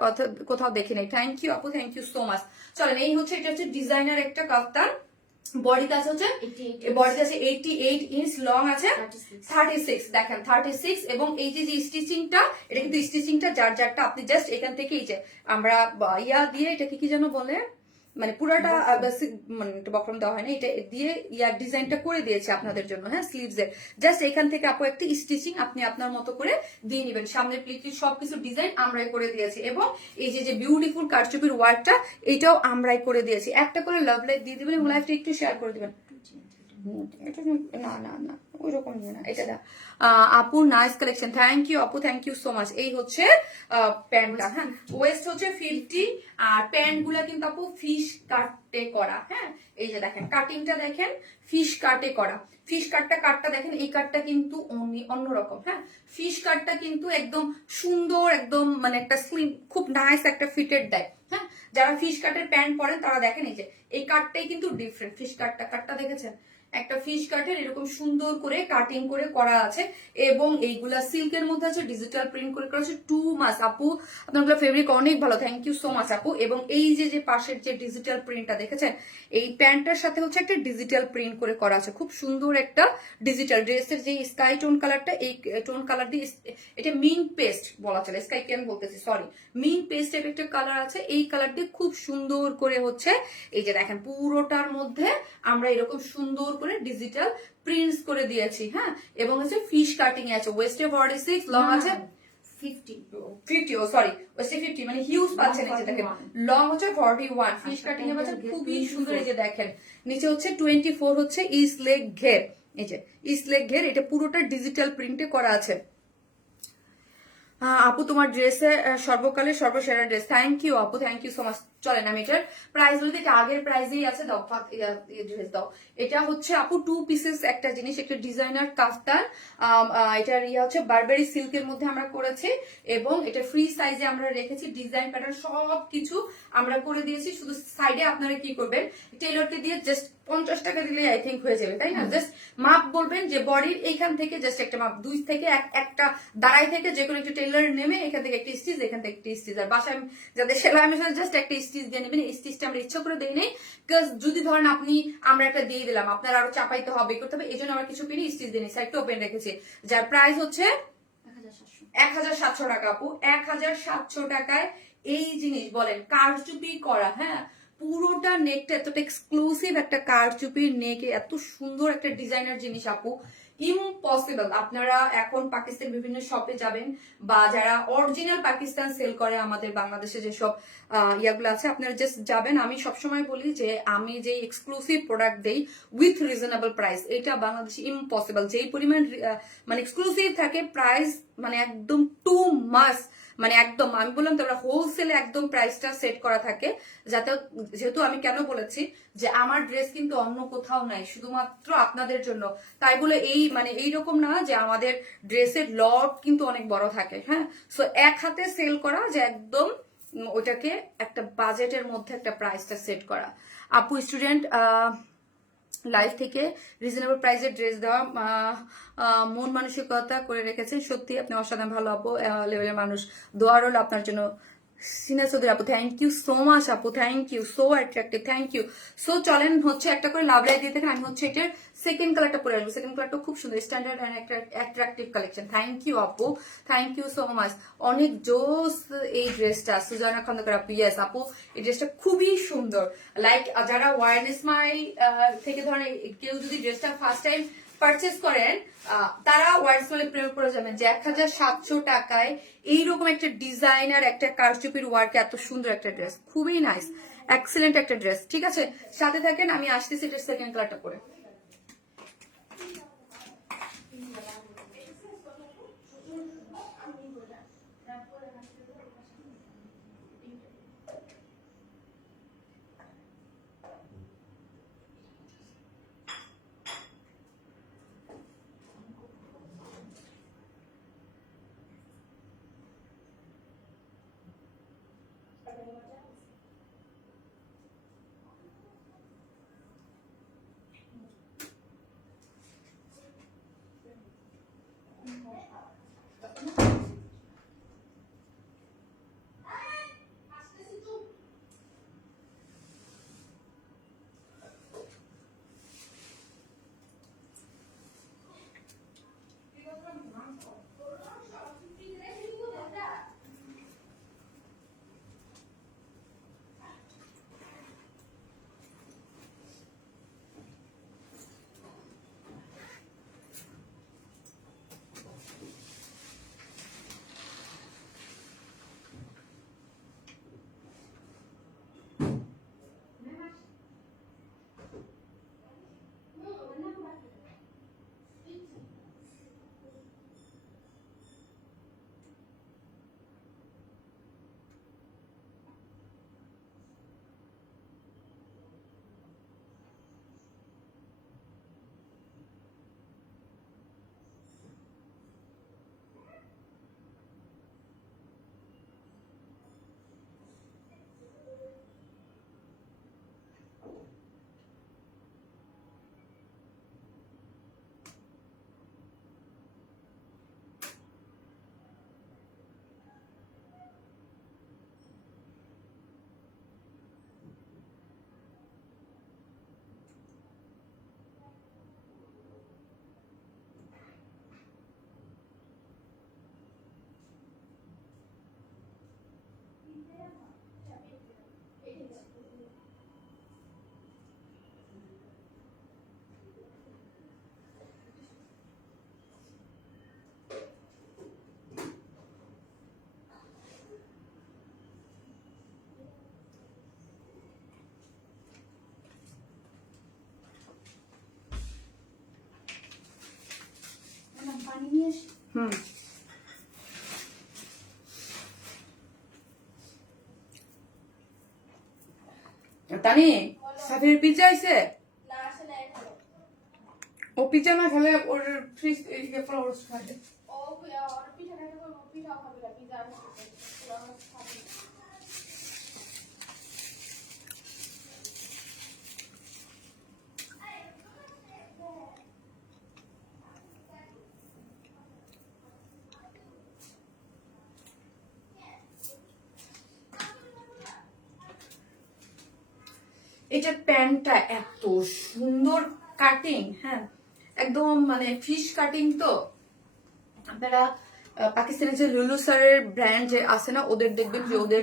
কোথাও দেখে নেই। থ্যাংক ইউ আপু, থ্যাংক ইউ সো মাচ। চলেন, এই হচ্ছে এটা হচ্ছে ডিজাইনার একটা কাফতান, বডিতে আছে হচ্ছে 88 ইঞ্চ, লং আছে 36, দেখেন 36, এবং এই যে স্টিচিংটা, এটা কিন্তু স্টিচিংটা যার যারটা আপনি জাস্ট এখান থেকে এই যে আমরা ইয়া দিয়ে, এটাকে কি যেন বলে মানে পুরাটা মানে বক্রম দেওয়া হয়নি, এটা দিয়ে ইয়ার ডিজাইনটা করে দিয়েছে আপনাদের জন্য। হ্যাঁ, স্লিভস এর জাস্ট এখান থেকে আপু একটা স্টিচিং আপনি আপনার মতো করে দিয়ে নেবেন, সামনের প্লিটের সবকিছু ডিজাইন আমরাই করে দিয়েছি, এবং এই যে বিউটিফুল কারচুপির ওয়ার্কটা এটাও আমরাই করে দিয়েছি। একটা করে লাভ লাইট দিয়ে দিবেন এবং লাইফটা একটু শেয়ার করে দিবেন। না না না ওই রকম না, এটা দা আপু নাইস কালেকশন, থ্যাংক ইউ আপু, থ্যাংক ইউ সো মাচ। এই হচ্ছে প্যান্টটা, হ্যাঁ ওয়েস্ট হচ্ছে 50, আর প্যান্ট গুলা কিন্তু আপু ফিশ কাটে করা। হ্যাঁ, এই যে দেখেন কাটিংটা দেখেন ফিশ কাটে করা, ফিশ কাটটা দেখেন, এই কাটটা কিন্তু অন্যরকম। হ্যাঁ, ফিশ কাটটা কিন্তু একদম সুন্দর, একদম মানে একটা স্লিম খুব নাইস একটা ফিটেড দেয়। হ্যাঁ, যারা ফিশ কাটের প্যান্ট পরেন তারা দেখেন এই যে এই কাটটাই কিন্তু ডিফারেন্ট। ফিশ কাটটা দেখেছেন, একটা ফিশ কাটের এরকম সুন্দর করে কাটিং করে করা আছে, এবং এইগুলা সিল্কের মধ্যে আছে, ডিজিটাল প্রিন্ট করে করা আছে। টু মাস আপু, আপনার ফেব্রিক অনেক ভালো, থ্যাংক ইউ সো মাচ আপু। এবং এই যে পাশের যে ডিজিটাল প্রিন্টটা দেখেছেন, এই প্যান্টটার সাথে হচ্ছে একটা ডিজিটাল প্রিন্ট করে করা আছে, খুব সুন্দর একটা ডিজিটাল। ড্রেসের যে স্কাই টোন কালারটা, এই টোন কালার দিয়ে, এটা মিন পেস্ট বলা চলে, স্কাই কেন বলতেছি সরি, মিন পেস্টের একটা কালার আছে, এই কালার দিয়ে খুব সুন্দর করে হচ্ছে এই যে দেখেন পুরোটার মধ্যে আমরা এরকম সুন্দর করে ডিজিটাল প্রিন্টস করে দিয়েছি। হ্যাঁ, এবং হচ্ছে ফিশ কাটিং আছে, ওয়েস্টে 46, লং আছে 50, ও সরি ওয়েস্টে 50, মানে হিউজ পাচ্ছেন। এই যে দেখেন লং হচ্ছে 41, ফিশ কাটিং এ পাচ্ছেন খুবই সুন্দর। এই যে দেখেন নিচে হচ্ছে 24 হচ্ছে ইস্ট লেগ ঘের, এই যে ইস্ট লেগ ঘের, এটা পুরোটা ডিজিটাল প্রিন্টে করা আছে। আপু তোমার ড্রেসে সর্বকালের সর্বসেরা ড্রেস, থ্যাংক ইউ আপু, থ্যাংক ইউ সো মাচ। চলেন আমি এটার প্রাইস বলতে, এটা আগের প্রাইসেই আছে, দাও ড্রেস দাও। এটা হচ্ছে আপু 2 পিসেস একটা জিনিস, একটা ডিজাইনার কাফতান, এটার হচ্ছে বারবেরি সিল্কের মধ্যে আমরা করেছি, এবং এটা ফ্রি সাইজে আমরা রেখেছি, ডিজাইন প্যাটার্ন সব কিছু আমরা করে দিয়েছি। শুধু সাইডে আপনারা কি করবেন, টেলরকে দিয়ে জাস্ট 50 টাকা দিলে আই থিঙ্ক হয়ে যাবে, তাই না? জাস্ট মাপ বলবেন যে বডির এইখান থেকে জাস্ট একটা মাপ, 2 থেকে একটা দাঁড়াই থেকে যে কোনো একটা টেইলর নেমে এখান থেকে একটা স্টিচ, এখান থেকে একটা স্টিচ, আর বাসায় যাদের সেলাই মেশিন জাস্ট একটা স্টিচ দিয়ে নেবেন। এই স্টিচটা আমরা ইচ্ছা করে দেই নাই, বিকজ যদি ধরেন আমরা একটা দিয়ে দিলাম, আপনার আরো চাপাইতে হবে, করতে হবে, এই জন্য আমরা কিছু কিনে স্টিচ দিয়ে নিই, সাইডটা ওপেন রেখেছি, যার প্রাইস হচ্ছে 1700 টাকা। আপু 1700 টাকায় এই জিনিস বলেন, কারচুপি করা, হ্যাঁ, পুরোটা নেকটা এতটা এক্সক্লুসিভ একটা কারচুপির নেকে, এত সুন্দর একটা ডিজাইনার জিনিস আপু, ইম্পসিবল। আপনারা এখন পাকিস্তান বিভিন্ন শপে যাবেন, বা যারা অরিজিনাল পাকিস্তান সেল করে আমাদের বাংলাদেশে যেসব ইয়াগুলো আছে, আপনারা জাস্ট যাবেন। আমি সবসময় বলি যে আমি যে এক্সক্লুসিভ প্রোডাক্ট দেই উইথ রিজনেবল প্রাইস, এটা বাংলাদেশে ইম্পসিবল। যেই পরিমাণ মানে এক্সক্লুসিভ থাকে, প্রাইস মানে একদম টু মাস, মানে একদম আমি বললাম তো আমরা হোলসেলে একদম প্রাইসটা সেট করা থাকে, যাতে, যেহেতু আমি কেন বলেছি যে আমার ড্রেস কিন্তু অন্য কোথাও নাই, শুধুমাত্র আপনাদের জন্য, তাই বলে এইরকম না যে আমাদের ড্রেসের লট কিন্তু অনেক বড় থাকে, হ্যাঁ। সো এক হাতে সেল করা, যে একদম ওইটাকে একটা বাজেটের মধ্যে একটা প্রাইসটা সেট করা। আপু স্টুডেন্ট লাইফ থেকে রিজনেবল প্রাইসের ড্রেস দেওয়া, মন মানসিকতা করে রেখেছেন, সত্যি আপনি অসাধারণ, ভালো আপু, লেভেলের মানুষ, দোয়া রইল আপনার জন্য। সিনা চৌধুরী আপু, থ্যাংক ইউ সো মাচ আপু, thank you, so attractive, thank you. So চলেন হচ্ছে একটা করে লাভ লাইট দিয়ে থাকেন, আমি হচ্ছে এটার সেকেন্ড কালারটা পরে আসবো। সেকেন্ড কালারটা খুব সুন্দর, স্ট্যান্ডার্ড অ্যান্ড একটা অ্যাট্রাক্টিভ কালেকশন। থ্যাংক ইউ আপু, থ্যাংক ইউ সো মাচ, অনেক জোস এই ড্রেসটা। সুজানা খন্দকার আপু, ইয়েস আপু, এই ড্রেসটা খুবই সুন্দর। লাইক যারা ওয়ার্ন স্মাইল থেকে ধরেন কেউ যদি ড্রেসটা ফার্স্ট টাইম পারচেস করেন, তারা ওয়ার্ড স্মাইলে প্রেমে পড়ে যাবেন যে 1700 টাকায় এইরকম একটা ডিজাইনার একটা কারচুপির ওয়ার্কে এত সুন্দর একটা ড্রেস, খুবই নাইস, এক্সেলেন্ট একটা ড্রেস। ঠিক আছে, সাথে থাকেন, আমি আসতেছি এটা সেকেন্ড কালারটা পরে। হুম, তানি সাথীর পিজ্জা আইছে, ও পিজ্জা না খেলে ওর ফ্রিজ এদিকে ফ্লাওয়ার্স খাবে। এটার প্যান্টটা এত সুন্দর কাটিং, হ্যাঁ একদম মানে ফিশ কাটিং। তো আপনারা পাকিস্তানের যে লুলু স্যারের ব্র্যান্ড যে আছে না, ওদের দেখবেন যে ওদের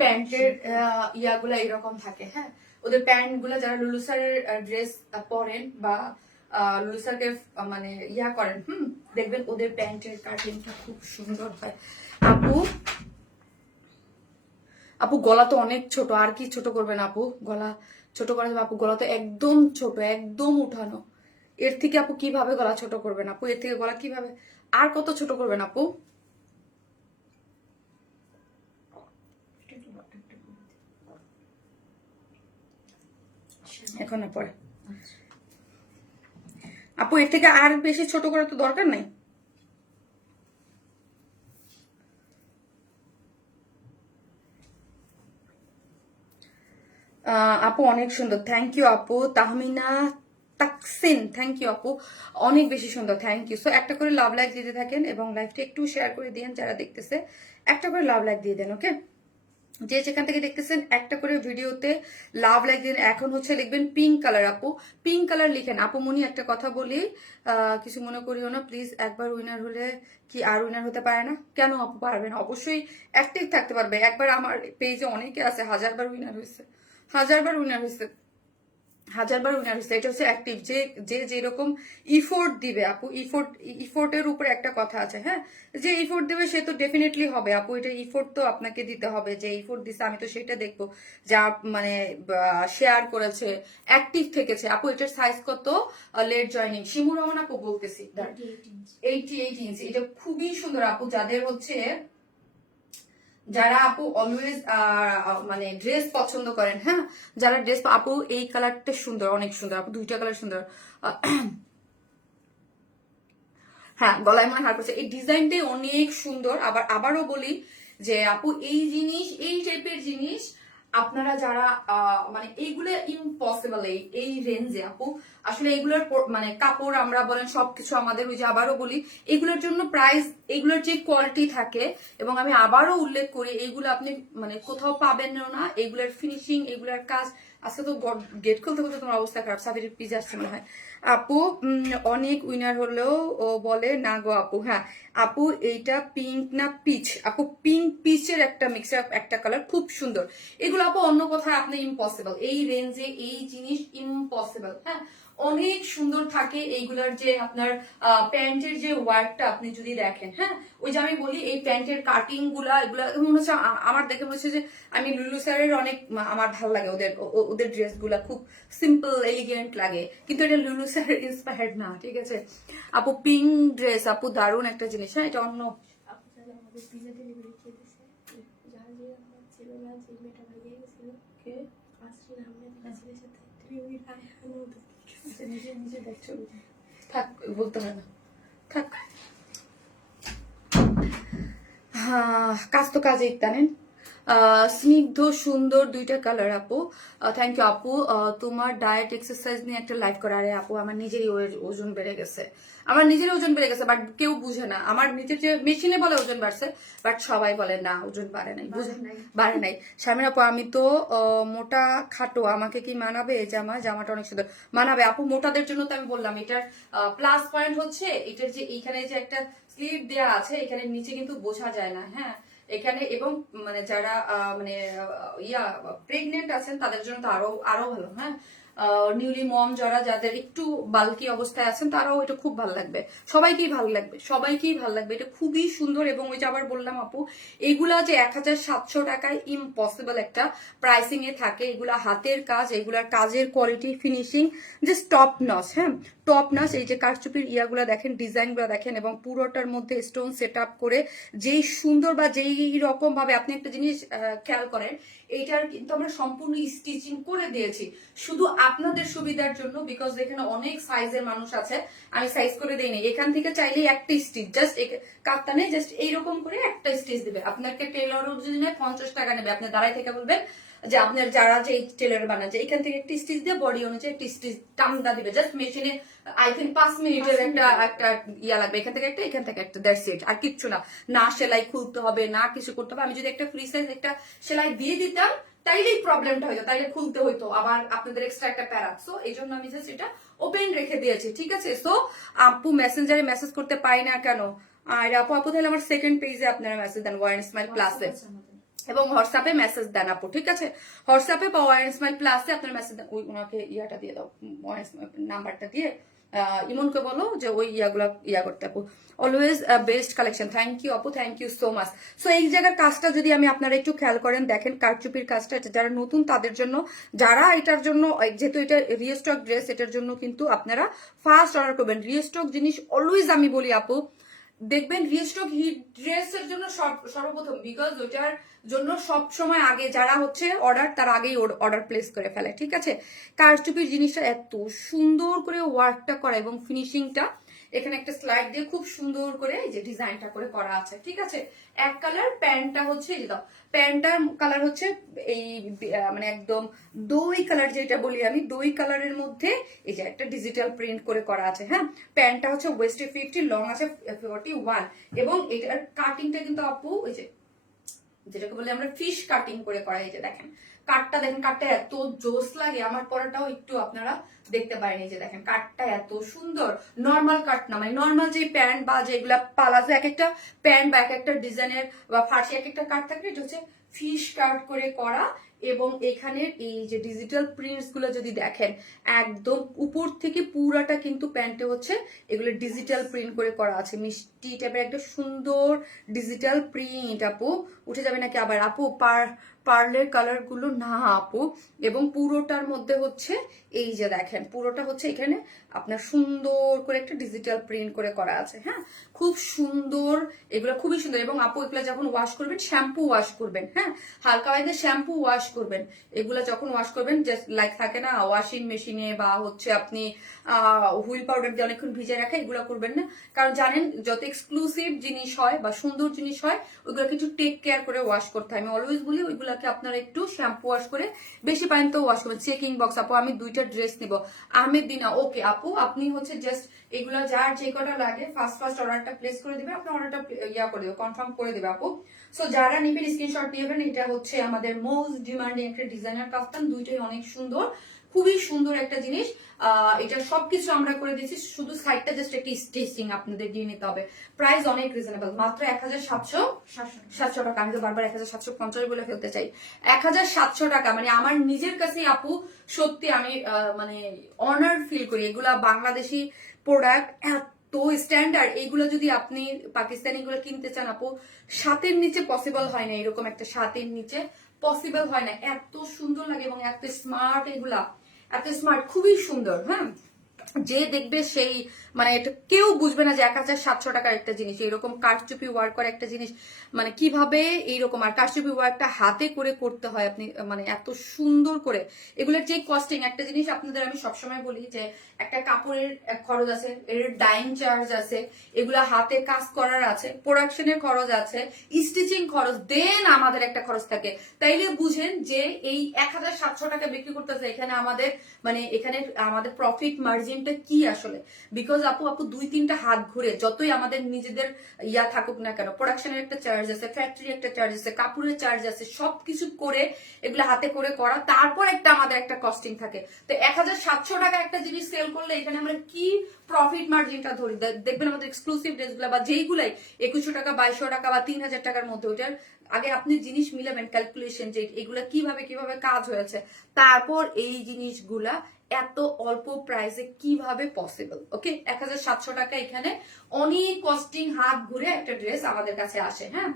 প্যান্টের ইয়াগুলা এরকম থাকে, হ্যাঁ ওদের প্যান্ট গুলা যারা লুলু স্যারের ড্রেস পরেন বা লুলু স্যারকে মানে ইয়া করেন, দেখবেন ওদের প্যান্টের কাটিংটা খুব সুন্দর হয়। আপু আপু গলা তো অনেক ছোট, আর কি ছোট করবেন আপু? গলা ছোট করা যাবে আপু? গলা তো একদম ছোট, একদম উঠানো। এর থেকে আপু কিভাবে গলা ছোট করবেন আপু? এর থেকে গলা কিভাবে আর কত ছোট করবেন আপু? এখন না পরে আপু, এর থেকে আর বেশি ছোট করার তো দরকার নাই। আপু অনেক সুন্দর, থ্যাংক ইউ আপু। তাহমিনা তাকসিন, থ্যাংক ইউ আপু, অনেক বেশি সুন্দর, থ্যাংক ইউ। সো একটা করে লাভ লাইক দিতে থাকেন এবং লাইভটা একটু শেয়ার করে দিন, যারা দেখতেছে একটা করে লাভ লাইক দিয়ে দেন, ওকে? যে যেখান থেকে দেখতেছেন একটা করে ভিডিওতে লাভ লাইক দিন। এখন হচ্ছে লিখবেন পিঙ্ক কালার, আপু পিঙ্ক কালার লিখেন। আপু মনি একটা কথা বলি, কিছু মনে করিও না প্লিজ, একবার উইনার হলে কি আর উইনার হতে পারে না? কেন আপু পারবে না? অবশ্যই অ্যাক্টিভ থাকতে পারবে। একবার আমার পেজে অনেকে আছে হাজারবার উইনার হয়েছে, হাজারবার উইনার হয়েছে, হাজারবার উইনার হয়েছে। এটা হচ্ছে অ্যাক্টিভ, যে যে যেরকম ইফোর্ট দিবে আপু। ইফোর্টের উপরে একটা কথা আছে, হ্যাঁ যে ইফোর্ট দিবে সে তো ডেফিনেটলি হবে আপু। এটা ইফোর্ট তো আপনাকে দিতে হবে, যে ইফোর্ট দিছে আমি তো সেটা দেখবো, যা মানে শেয়ার করেছে, অ্যাক্টিভ থেকেছে। আপু এটার সাইজ কত? লেট জয়নিং শিমুর রহমান আপু বলতেছি 88 ইঞ্চি। এটা খুবই সুন্দর আপু, যাদের হচ্ছে যারা আপু অলওয়েজ মানে ড্রেস পছন্দ করেন, হ্যাঁ যারা ড্রেস, আপু এই কালারটা সুন্দর, অনেক সুন্দর আপু, দুইটা কালার সুন্দর। হ্যাঁ গলায় মনে হার করছে, এই ডিজাইনটাই অনেক সুন্দর। আবারও বলি যে আপু এই জিনিস, এই টাইপের জিনিস আপনারা যারা মানে এইগুলো ইম্পসিবল এই রেঞ্জে আপু। আসলে এগুলোর মানে কাপড় আমরা বলেন সবকিছু আমাদের, ওই যে আবারও বলি এগুলোর জন্য প্রাইস, এগুলোর যে কোয়ালিটি থাকে, এবং আমি আবারও উল্লেখ করি এইগুলো আপনি মানে কোথাও পাবেন না। এগুলোর ফিনিশিং, এগুলোর কাজ। আজকে তো গেট খুলতে খুলতে তোমার অবস্থা খারাপ, সাবির পিজা আসছে মনে হয়। আপু অনেক উইনার হলেও ও বলে না গো আপু। হ্যাঁ আপু এইটা পিঙ্ক না পিচ আপু? পিঙ্ক পিচের একটা মিক্সচার, একটা কালার খুব সুন্দর। এগুলো আপু অন্য কোথায় আপনি ইম্পসিবল, এই রেঞ্জে এই জিনিস ইম্পসিবল। হ্যাঁ অনেক সুন্দর থাকে এইগুলার, যে আপনার প্যান্টের যে ওয়ার্কটা আপনি যদি দেখেন, হ্যাঁ ওই যে আমি বলি এই প্যান্টের কাটিং গুলা, এগুলা মনে হচ্ছে আমার দেখে মনে হচ্ছে যে আমি লুলু স্যারের অনেক আমার ভালো লাগে, ওদের ড্রেস গুলা খুব সিম্পল এলিগেন্ট লাগে, কিন্তু এটা লুলু স্যারের ইন্সপায়ার্ড না, ঠিক আছে আপু? পিঙ্ক ড্রেস আপু দারুণ একটা জিনিস, হ্যাঁ এটা অন্য থাক, বলতে হয় না, থাক। কাজ তো কাজে জানেন। স্নিগ্ধ সুন্দর দুইটা কালার আপু, থ্যাংক ইউ আপু। তোমার ডায়েট এক্সারসাইজ নিয়ে একটা লাইভ করা। আরে আপু আমার নিজেরই ওজন বেড়ে গেছে, আমার নিজের ওজন বেড়ে গেছে, বাট কেউ বুঝে না। আমার নিজের যে মেশিনে বলে ওজন বাড়ছে, বাট সবাই বলে না ওজন বাড়ে নাই, বাড়ে নাই। শারমিন আপু আমি তো মোটা খাটো, আমাকে কি মানাবে এই জামাটা অনেক সুন্দর। মানাবে আপু, মোটাদের জন্য তো আমি বললাম। এটার প্লাস পয়েন্ট হচ্ছে এটার যে এইখানে যে একটা স্লিভ দেওয়া আছে, এখানে নিচে কিন্তু বোঝা যায় না, হ্যাঁ এখানে। এবং মানে যারা মানে প্রেগনেন্ট আছেন তাদের জন্য তো আরো আরো ভালো, হ্যাঁ নিউলি মম যারা, যাদের একটু বাল্কি অবস্থায় আছেন তারাও এটা খুব ভালো লাগবে, সবাইকেই ভালো লাগবে, সবাইকেই ভালো লাগবে। এটা খুবই সুন্দর। এবং ওই যে আবার বললাম আপু, এইগুলা যে 1700 টাকায় ইম্পসিবল একটা প্রাইসিং এ থাকে। এগুলা হাতের কাজ, এগুলার কাজের quality finishing just top notch, হ্যাঁ টপ নচ। এই যে কারচুপির ইয়াগুলা দেখেন, ডিজাইনগুলো দেখেন, এবং পুরোটার মধ্যে স্টোন সেট আপ করে যেই সুন্দর বা যেই রকম ভাবে আপনি একটা জিনিস খেয়াল করেন, এইটার কিন্তু আমরা সম্পূর্ণ স্টিচিং করে দিয়েছি শুধু আপনাদের সুবিধার জন্য, বিকজ এখানে অনেক সাইজের মানুষ আছে, আমি সাইজ করে দিইনি। এখান থেকে চাইলে একটা স্টিচ জাস্ট কাপ্তানে জাস্ট এইরকম করে একটা স্টিচ দিবে আপনাকে। টেলর যদি নেয় 50 টাকা নেবে, আপনি দাঁড়ায় থেকে বলবেন যে আপনার যারা যে টেলর বানাচ্ছে এখান থেকে একটি স্টিচ দিয়ে বডি অনুযায়ী একটি স্টিচ টামদা দিবে, জাস্ট মেশিনে আই থিঙ্ক 5 মিনিটের একটা ইয়া লাগবে। এখান থেকে একটা, এখান থেকে একটা, দ্যাটস ইট। আর কিচ্ছু না, না সেলাই খুলতে হবে, না কিছু করতে হবে। আমি যদি একটা ফ্রি সাইজ একটা সেলাই দিয়ে দিতাম তাইলেই প্রবলেমটা হইতো, তাইলে খুলতে হইতো আবার আপনাদের এক্সট্রা একটা প্যারা। সো এই জন্য আমি জাস্ট এটা ওপেন রেখে দিয়েছি, ঠিক আছে। সো আপু মেসেঞ্জারে মেসেজ করতে পাই না কেন? আর আপু তাহলে আমার সেকেন্ড পেজে আপনারা মেসেজ দেন, ওয়ান স্মাইল প্লাসে, এবং হোয়াটসঅ্যাপে মেসেজ দেন আপু, ঠিক আছে। হোয়াটসঅ্যাপে বা ওয়ান স্মাইল প্লাসে আপনার মেসেজ দেন। ওই ওনাকে ইয়াটা দিয়ে দাও, ওয়ান স্মাইল নাম্বারটা দিয়ে ইমনকে বলো যে ওই ইয়াগুলা করতে আপু। Always best collection, thank you আপু, thank you so much. So এই জায়গার কাজটা যদি আমি আপনারা একটু খেয়াল করেন, দেখেন কারচুপির কাজটা, এটা যারা নতুন তাদের জন্য, যারা এটার জন্য, যেহেতু এটা রিস্টক ড্রেস, এটার জন্য কিন্তু আপনারা ফার্স্ট অর্ডার করবেন। রিস্টক জিনিস অলওয়েজ আমি বলি আপু, দেখবেন রিস্টক হিট ড্রেসের জন্য সর্বপ্রথম, বিকজ ওইটার জন্য সব সময় আগে যারা হচ্ছে অর্ডার, তার আগেই অর্ডার প্লেস করে ফেলে, ঠিক আছে। কারচুপির জিনিসটা এত সুন্দর করে ওয়ার্কটা করা এবং ফিনিশিংটা, এখানে একটা স্লাইড দিয়ে খুব সুন্দর করে এই যে ডিজাইনটা করে করা আছে, ঠিক আছে। এক কালার, প্যান্টটা হচ্ছে এই যে দাও, প্যান্টটার কালার হচ্ছে এই মানে একদম দই কালার, যেটা বলি আমি দই কালারের মধ্যে এই যে একটা ডিজিটাল প্রিন্ট করে করা আছে, হ্যাঁ। প্যান্টটা হচ্ছে ওয়েস্টে 50, লং আছে 41, এবং এটার কাটিংটা কিন্তু আপু ওই যে যেটাকে বলে আমরা ফিশ কাটিং করে করা। এই যে দেখেন কাটটা, দেখেন কাটটা এত জোস লাগে, আমার পরাটাও একটু আপনারা দেখতে পারেন। এই যে দেখেন কাটটা এত সুন্দর, নর্মাল কাট না, মানে নর্মাল যে প্যান্ট বা যেগুলা পালাজো, এক একটা প্যান্ট বা এক একটা ডিজাইনের বা ফার্সি এক একটা কাট থাকে, এটা হচ্ছে ফিশ কাট করে করা। এবং এখানের এই যে ডিজিটাল প্রিন্টস গুলো যদি দেখেন, একদম উপর থেকে পুরাটা কিন্তু প্যান্টে হচ্ছে এগুলো ডিজিটাল প্রিন্ট করে করা আছে, মিষ্টি টাইপের একটা সুন্দর ডিজিটাল প্রিন্ট। আপু উঠে যাবে নাকি আবার? আপু পার্লের কালার গুলো না আপু, এবং পুরোটার মধ্যে হচ্ছে এই যে দেখেন পুরোটা হচ্ছে এখানে আপনার সুন্দর করে একটা ডিজিটাল প্রিন্ট করে করা আছে, হ্যাঁ। খুব সুন্দর, এগুলো খুবই সুন্দর। এবং আপু এগুলো যখন ওয়াশ করবেন, শ্যাম্পু ওয়াশ করবেন, হ্যাঁ, হালকা ওয়াইজে শ্যাম্পু ওয়াশ করবেন। এগুলো যখন ওয়াশ করবেন, জাস্ট লাইক থাকে না ওয়াশিং মেশিনে বা হচ্ছে আপনি হুইল পাউডার দিয়ে অনেকক্ষণ ভিজে রাখা, এগুলো করবেন না। কারণ জানেন যত এক্সক্লুসিভ জিনিস হয় বা সুন্দর জিনিস হয়, ওইগুলো কিছু টেক কেয়ার করে ওয়াশ করতে হয়। আমি অলওয়েজ বলি ওইগুলোকে আপনারা একটু শ্যাম্পু ওয়াশ করে বেশি পানি তো ওয়াশ করবেন। চেকিং বক্স আপু আমি 2টা ড্রেস নিব, আহমেদ দিনা, ওকে আপু আপনি হচ্ছে জাস্ট এগুলো যার যে কটা লাগে ফার্স্ট অর্ডারটা প্লেস করে দিবে, আপনি অর্ডারটা করে দেবে, কনফার্ম করে দেবে আপু। সো যারা নিবেন স্ক্রিনশট নিবেন। এটা হচ্ছে আমাদের মোস্ট ডিমান্ডিং একটা ডিজাইনার কাফতান, দুইটাই অনেক সুন্দর, খুবই সুন্দর একটা জিনিস। এটা সবকিছু আমরা করে দিচ্ছি, শুধু সাইডটা জাস্ট একটা স্টিচিং আপনাদের দিয়ে নিতে হবে। প্রাইস অনেক রিজনেবল, মাত্র 1700 টাকা। আমি তো বারবার 1750 বলে ফেলতে চাই। 1700 টাকা, মানে আমার নিজের কাছে আপু সত্যি আমি মানে অনার ফিল করি। এগুলা বাংলাদেশি প্রোডাক্ট, এত স্ট্যান্ডার্ড। এইগুলো যদি আপনি পাকিস্তানি গুলো কিনতে চান আপু, 7-এর নিচে পসিবল হয় না, এরকম একটা 7-এর নিচে পসিবল হয় না। এত সুন্দর লাগে এবং এত স্মার্ট, এগুলা এত স্মার্ট, খুবই সুন্দর, হ্যাঁ। যে দেখবে সেই মানে এটা কেউ বুঝবে না যে 1700 টাকার একটা জিনিস, এরকম কারচুপি ওয়ার্ক করা একটা জিনিস, মানে কিভাবে এইরকম। আর কারচুপি ওয়ার্কটা হাতে করে করতে হয়, আপনি মানে এত সুন্দর করে। এগুলোর যে কস্টিং, একটা জিনিস আপনাদের আমি সবসময় বলি যে একটা কাপড়ের খরচ আছে, এর ডাইং চার্জ আছে, এগুলা হাতে কাজ করার আছে, প্রোডাকশনের খরচ আছে, স্টিচিং খরচ, দেন আমাদের একটা খরচ থাকে। তাইলে বুঝেন যে এই 1700 টাকা বিক্রি করতেছে, এখানে আমাদের মানে এখানে আমাদের প্রফিট মার্জিনটা কি আসলে। বিকজ আপু 2-3টা হাত ঘুরে, যতই আমাদের নিজেদের ইয়া থাকুক না কেন, প্রোডাকশনের একটা চার্জ আছে, ফ্যাক্টরি একটা চার্জ আছে, কাপড়ের চার্জ আছে, সবকিছু করে এগুলো হাতে করে করা, তারপর একটা আমাদের একটা কস্টিং থাকে। তো 1700 টাকা একটা জিনিস সেল করলে এখানে আমরা কি প্রফিট মার্জিনটা ধরি। দেখবেন আমাদের এক্সক্লুসিভ ড্রেসগুলো বা যেইগুলাই 2100 টাকা, 2200 টাকা বা 3000 টাকার মধ্যে, ওইটার আগে আপনি জিনিস মিলাবেন, ক্যালকুলেশন যে এগুলা কিভাবে কিভাবে কাজ হয়েছে, তারপর এই জিনিসগুলা এত অল্প প্রাইসে কিভাবে পসিবল। ওকে, 1700 টাকা এখানে অনেক কস্টিং, হাত ঘুরে একটা ড্রেস আমাদের কাছে আসে, হ্যাঁ।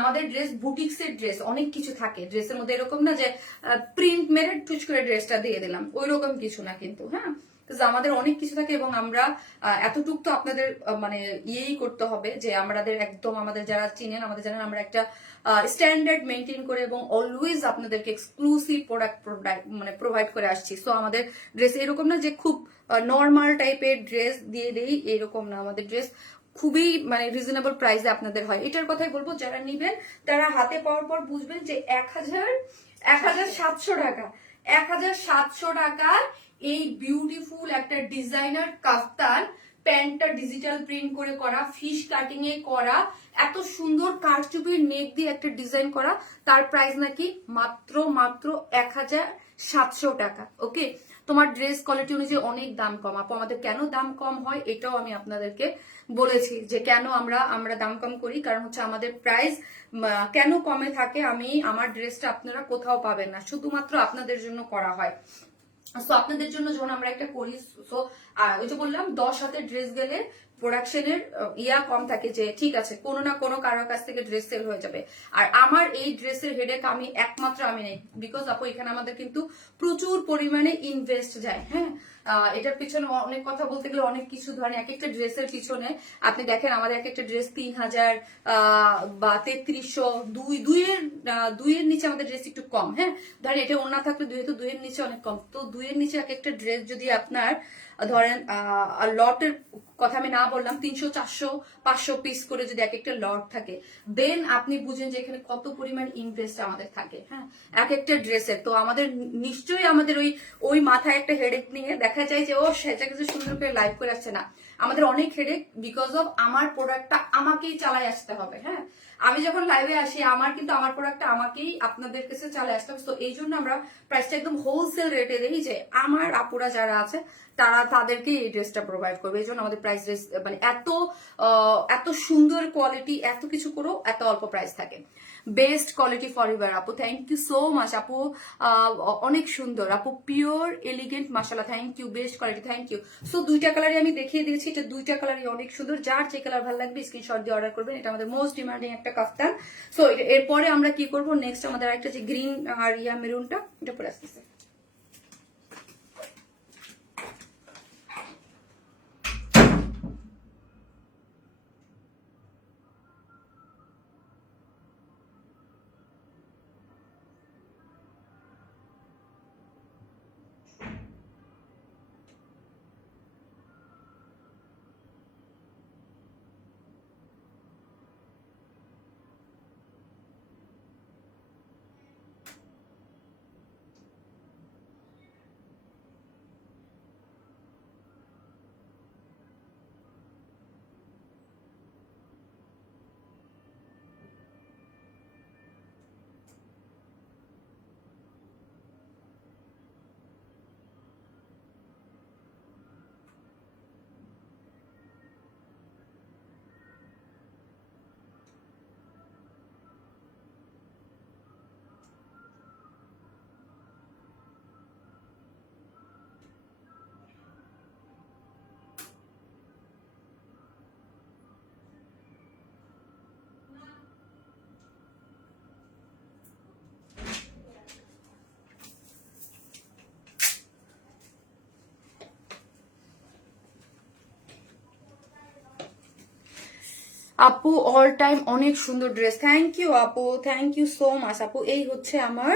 আমাদের ড্রেস বুটিক্স এর ড্রেস, অনেক কিছু থাকে ড্রেসের মধ্যে, এরকম না যে প্রিন্ট মেরে টুচ করে ড্রেসটা দিয়ে দিলাম, ওই রকম কিছু না কিন্তু, হ্যাঁ। আমাদের অনেক কিছু থাকে এবং আমরা এতটুক তো আপনাদের মানে ইয়েই করতে হবে যে আমাদের একদম, আমাদের যারা চিনেন, আমাদের জানেন আমরা একটা স্ট্যান্ডার্ড মেনটেন করে এবং অলওয়েজ আপনাদেরকে এক্সক্লুসিভ প্রোডাক্ট মানে প্রোভাইড করে আসছি। সো আমাদের ড্রেস এরকম না যে খুব নর্মাল টাইপের ড্রেস দিয়ে দেই, এরকম না। আমাদের ড্রেস খুবই মানে রিজনেবল প্রাইসে আপনাদের হয়। এটার কথাই বলবো, যারা নিবেন তারা হাতে পাওয়ার পর বুঝবেন যে 1700 টাকা, 1700 টাকার এই বিউটিফুল একটা ডিজাইনার কাফতান প্যান্টটা ডিজিটাল প্রিন্ট করে করা, ফিশ কাটিং এ করা, এত সুন্দর কারচুপির নেক দিয়ে একটা ডিজাইন করা, তার প্রাইস নাকি মাত্র মাত্র 1700 টাকা। ওকে, তোমার ড্রেস কোয়ালিটি অনুযায়ী অনেক দাম কম। আপু আমাদের কেন দাম কম হয় এটাও আমি আপনাদেরকে বলেছি যে কেন আমরা দাম কম করি, কারণ হচ্ছে আমাদের প্রাইস কেন কমে থাকে। আমার ড্রেসটা আপনারা কোথাও পাবেন না, শুধুমাত্র আপনাদের জন্য করা হয়। সো আপনাদের জন্য যখন আমরা একটা করি, সো ওই যে বললাম 10 হাতের ড্রেস গেলে প্রোডাকশনের কম থাকে, যে ঠিক আছে কোনো না কোনো কারোর কাছ থেকে ড্রেস সেল হয়ে যাবে। আর আমার এই ড্রেসের হেডেক একমাত্র আমি নেই, বিকজ আপু এখানে আমাদের কিন্তু প্রচুর পরিমাণে ইনভেস্ট যায়। হ্যাঁ, এটার পিছনে অনেক কথা বলতে গেলে অনেক কিছু, ধরেন এক একটা ড্রেসের পিছনে আপনি দেখেন আমাদের এক একটা ড্রেস 3000 বা 3300, দুইয়ের নিচে আমাদের ড্রেস একটু কম। হ্যাঁ, ধরেন এটা ওড়না থাকলে দুইয়ের নিচে অনেক কম। তো দুইয়ের নিচে এক একটা ড্রেস যদি আপনার ধরেন লটের কথা আমি না বললাম, 300 400 500 পিস করে যদি এক একটা লট থাকে, দেন আপনি বুঝেন যে এখানে কত পরিমাণ ইনভেস্ট আমাদের থাকে। হ্যাঁ, এক একটা ড্রেসের। তো আমাদের নিশ্চয়ই আমাদের ওই মাথায় একটা হেডেক নিয়ে দেখা যায় যে ও সেটা কিছু সুন্দর করে লাইভ করে আসছে না। আমাদের অনেক হেডেক বিকজ অফ আমার প্রোডাক্টটা আমাকেই চালায় আসতে হবে। হ্যাঁ, আমি যখন লাইভে আসি আমার প্রোডাক্টটা আমাকেই আপনাদের কাছে চালিয়ে আসতে হবে। তো এই জন্য আমরা প্রাইসটা একদম হোলসেল রেটে দিই, যে আমার আপুরা যারা আছে তাদেরকে এই ড্রেসটা প্রোভাইড করবে। এই জন্য আমাদের প্রাইস মানে এত সুন্দর কোয়ালিটি, এত কিছু করেও এত অল্প প্রাইস থাকে। বেস্ট কোয়ালিটি ফর এভার আপু, থ্যাংক ইউ সো মাচ আপু, অনেক সুন্দর আপু, পিওর এলিগেন্ট, মাশাআল্লাহ, thank you, best quality, thank you. So দুইটা কালারই আমি দেখিয়ে দিয়েছি, এটা দুইটা কালারই অনেক সুন্দর। যার যে কালার ভালো লাগবে স্ক্রিনশট দিয়ে অর্ডার করবেন। এটা আমাদের মোস্ট ডিমান্ডিং একটা কাফতান। সো এরপরে আমরা কি করবো, নেক্সট আমাদের একটা যে গ্রিন আর মেরুনটা, এটা পরে আসতেছে। আপু অল টাইম অনেক সুন্দর ড্রেস, থ্যাংক ইউ আপু, থ্যাংক ইউ সো মাচ আপু। এই হচ্ছে আমার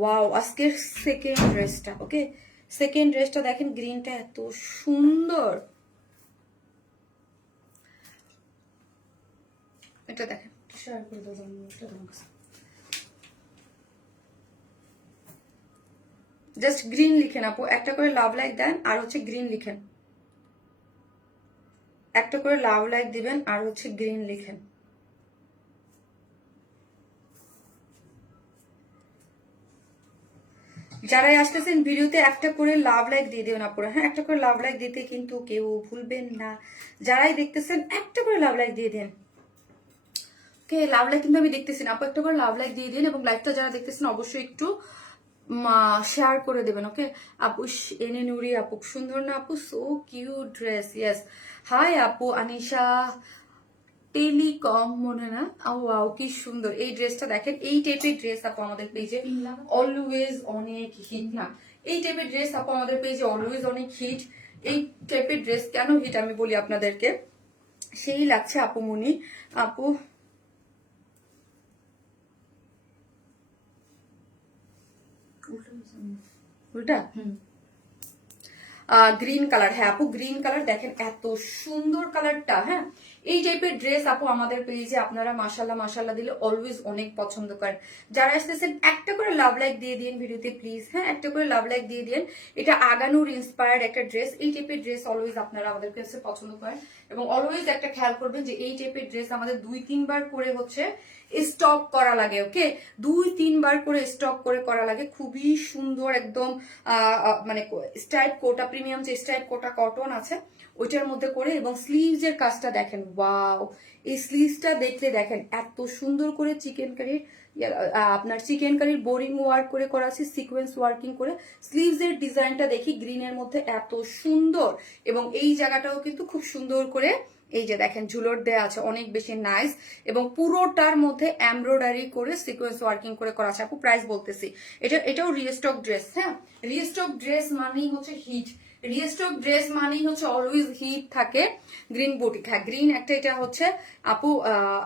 ওয়াও আজকের সেকেন্ড ড্রেসটা। ওকে, সেকেন্ড ড্রেসটা দেখেন, গ্রিনটা এত সুন্দর। এটা দেখেন, শেয়ার করে দেবো তোমার কাছে। জাস্ট গ্রিন লিখেন আপু, একটা করে লাভ লাইক দেন, আর হচ্ছে গ্রিন লিখেন, একটা করে লাভ লাইক দিবেন, আর হচ্ছে গ্রিন লিখেন। যারাই আসতেছেন ভিডিওতে একটা করে লাভ লাইক দিয়ে দেবেন আপুরা। হ্যাঁ, একটা করে লাভ লাইক দিতে কিন্তু কেউ ভুলবেন না। যারাই দেখতেছেন একটা করে লাভ লাইক দিয়ে দেন। ওকে, লাভ লাইক কিন্তু আমি দেখতেছি না আপু, একটা করে লাভ লাইক দিয়ে দিন, এবং লাইভটা যারা দেখতেছেন অবশ্যই একটু শেয়ার করে দেবেন। ওকে আপু, এনে নুরি আপু, সুন্দর না আপু, so cute dress. Yes, hi আপু আনিশা টেলিকম মনে না, ওয়াও কি সুন্দর এই ড্রেসটা দেখেন। এই টাইপের ড্রেস আপু আমাদের পেজে অলওয়েজ অনেক হিট। না, এই টাইপের ড্রেস আপু আমাদের পেজে অলওয়েজ অনেক হিট। এই টাইপের ড্রেস কেন হিট আমি বলি আপনাদেরকে, সেই লাগছে আপু মুনি আপু। উল্টা গ্রিন কালার। হ্যাঁ আপু গ্রিন কালার, দেখেন এত সুন্দর কালারটা। হ্যাঁ এই টাইপের ড্রেস আপু আমাদের পেজে আপনারা মাশাল্লাহ মাশাল্লাহ দিলে অলওয়েজ অনেক পছন্দ করেন। যারা আসতেছেন একটা করে লাভ লাইক দিয়ে দিন ভিডিওতে প্লিজ। হ্যাঁ একটা করে লাভ লাইক দিয়ে দিন। এটা আগানুর ইন্সপায়ার্ড একটা ড্রেস। এই টাইপের ড্রেস অলওয়েজ আপনারা আমাদের কাছে পছন্দ করেন এবং অলওয়েজ একটা খেয়াল করবেন যে এই টাইপের ড্রেস আমাদের 2-3 বার করে হচ্ছে স্টক করা লাগে। ওকে 2-3 বার করে স্টক করে করা লাগে। খুবই সুন্দর একদম মানে স্ট্রাইপ কোটা, প্রিমিয়াম যে স্ট্রাইপ কোটা কটন আছে ওইটার মধ্যে করে, এবং স্লিভস এর কাজটা দেখেন, ওয়াও এই স্লিভসটা দেখলে দেখেন এত সুন্দর করে চিকেন কারির আপনার চিকেন কারির বোরিং ওয়ার্ক করে করা আছে, সিকোয়েন্স ওয়ার্কিং করে। স্লিভস এর ডিজাইনটা দেখি গ্রিনের মধ্যে এত সুন্দর, এবং এই জায়গাটাও কিন্তু খুব সুন্দর করে এই যে দেখেন ঝুলট দেওয়া আছে, অনেক বেশি নাইস, এবং পুরোটার মধ্যে এমব্রয়ডারি করে সিকোয়েন্স ওয়ার্কিং করে করা আছে। আপু প্রাইস বলতেছি, এটাও রিস্টক ড্রেস। হ্যাঁ রিস্টক ড্রেস মানেই হচ্ছে হিট, রিস্টক ড্রেস মানেই হচ্ছে অলওয়েজ হিট থাকে। গ্রিন বুটিক, হ্যাঁ গ্রিন একটা, এটা হচ্ছে আপু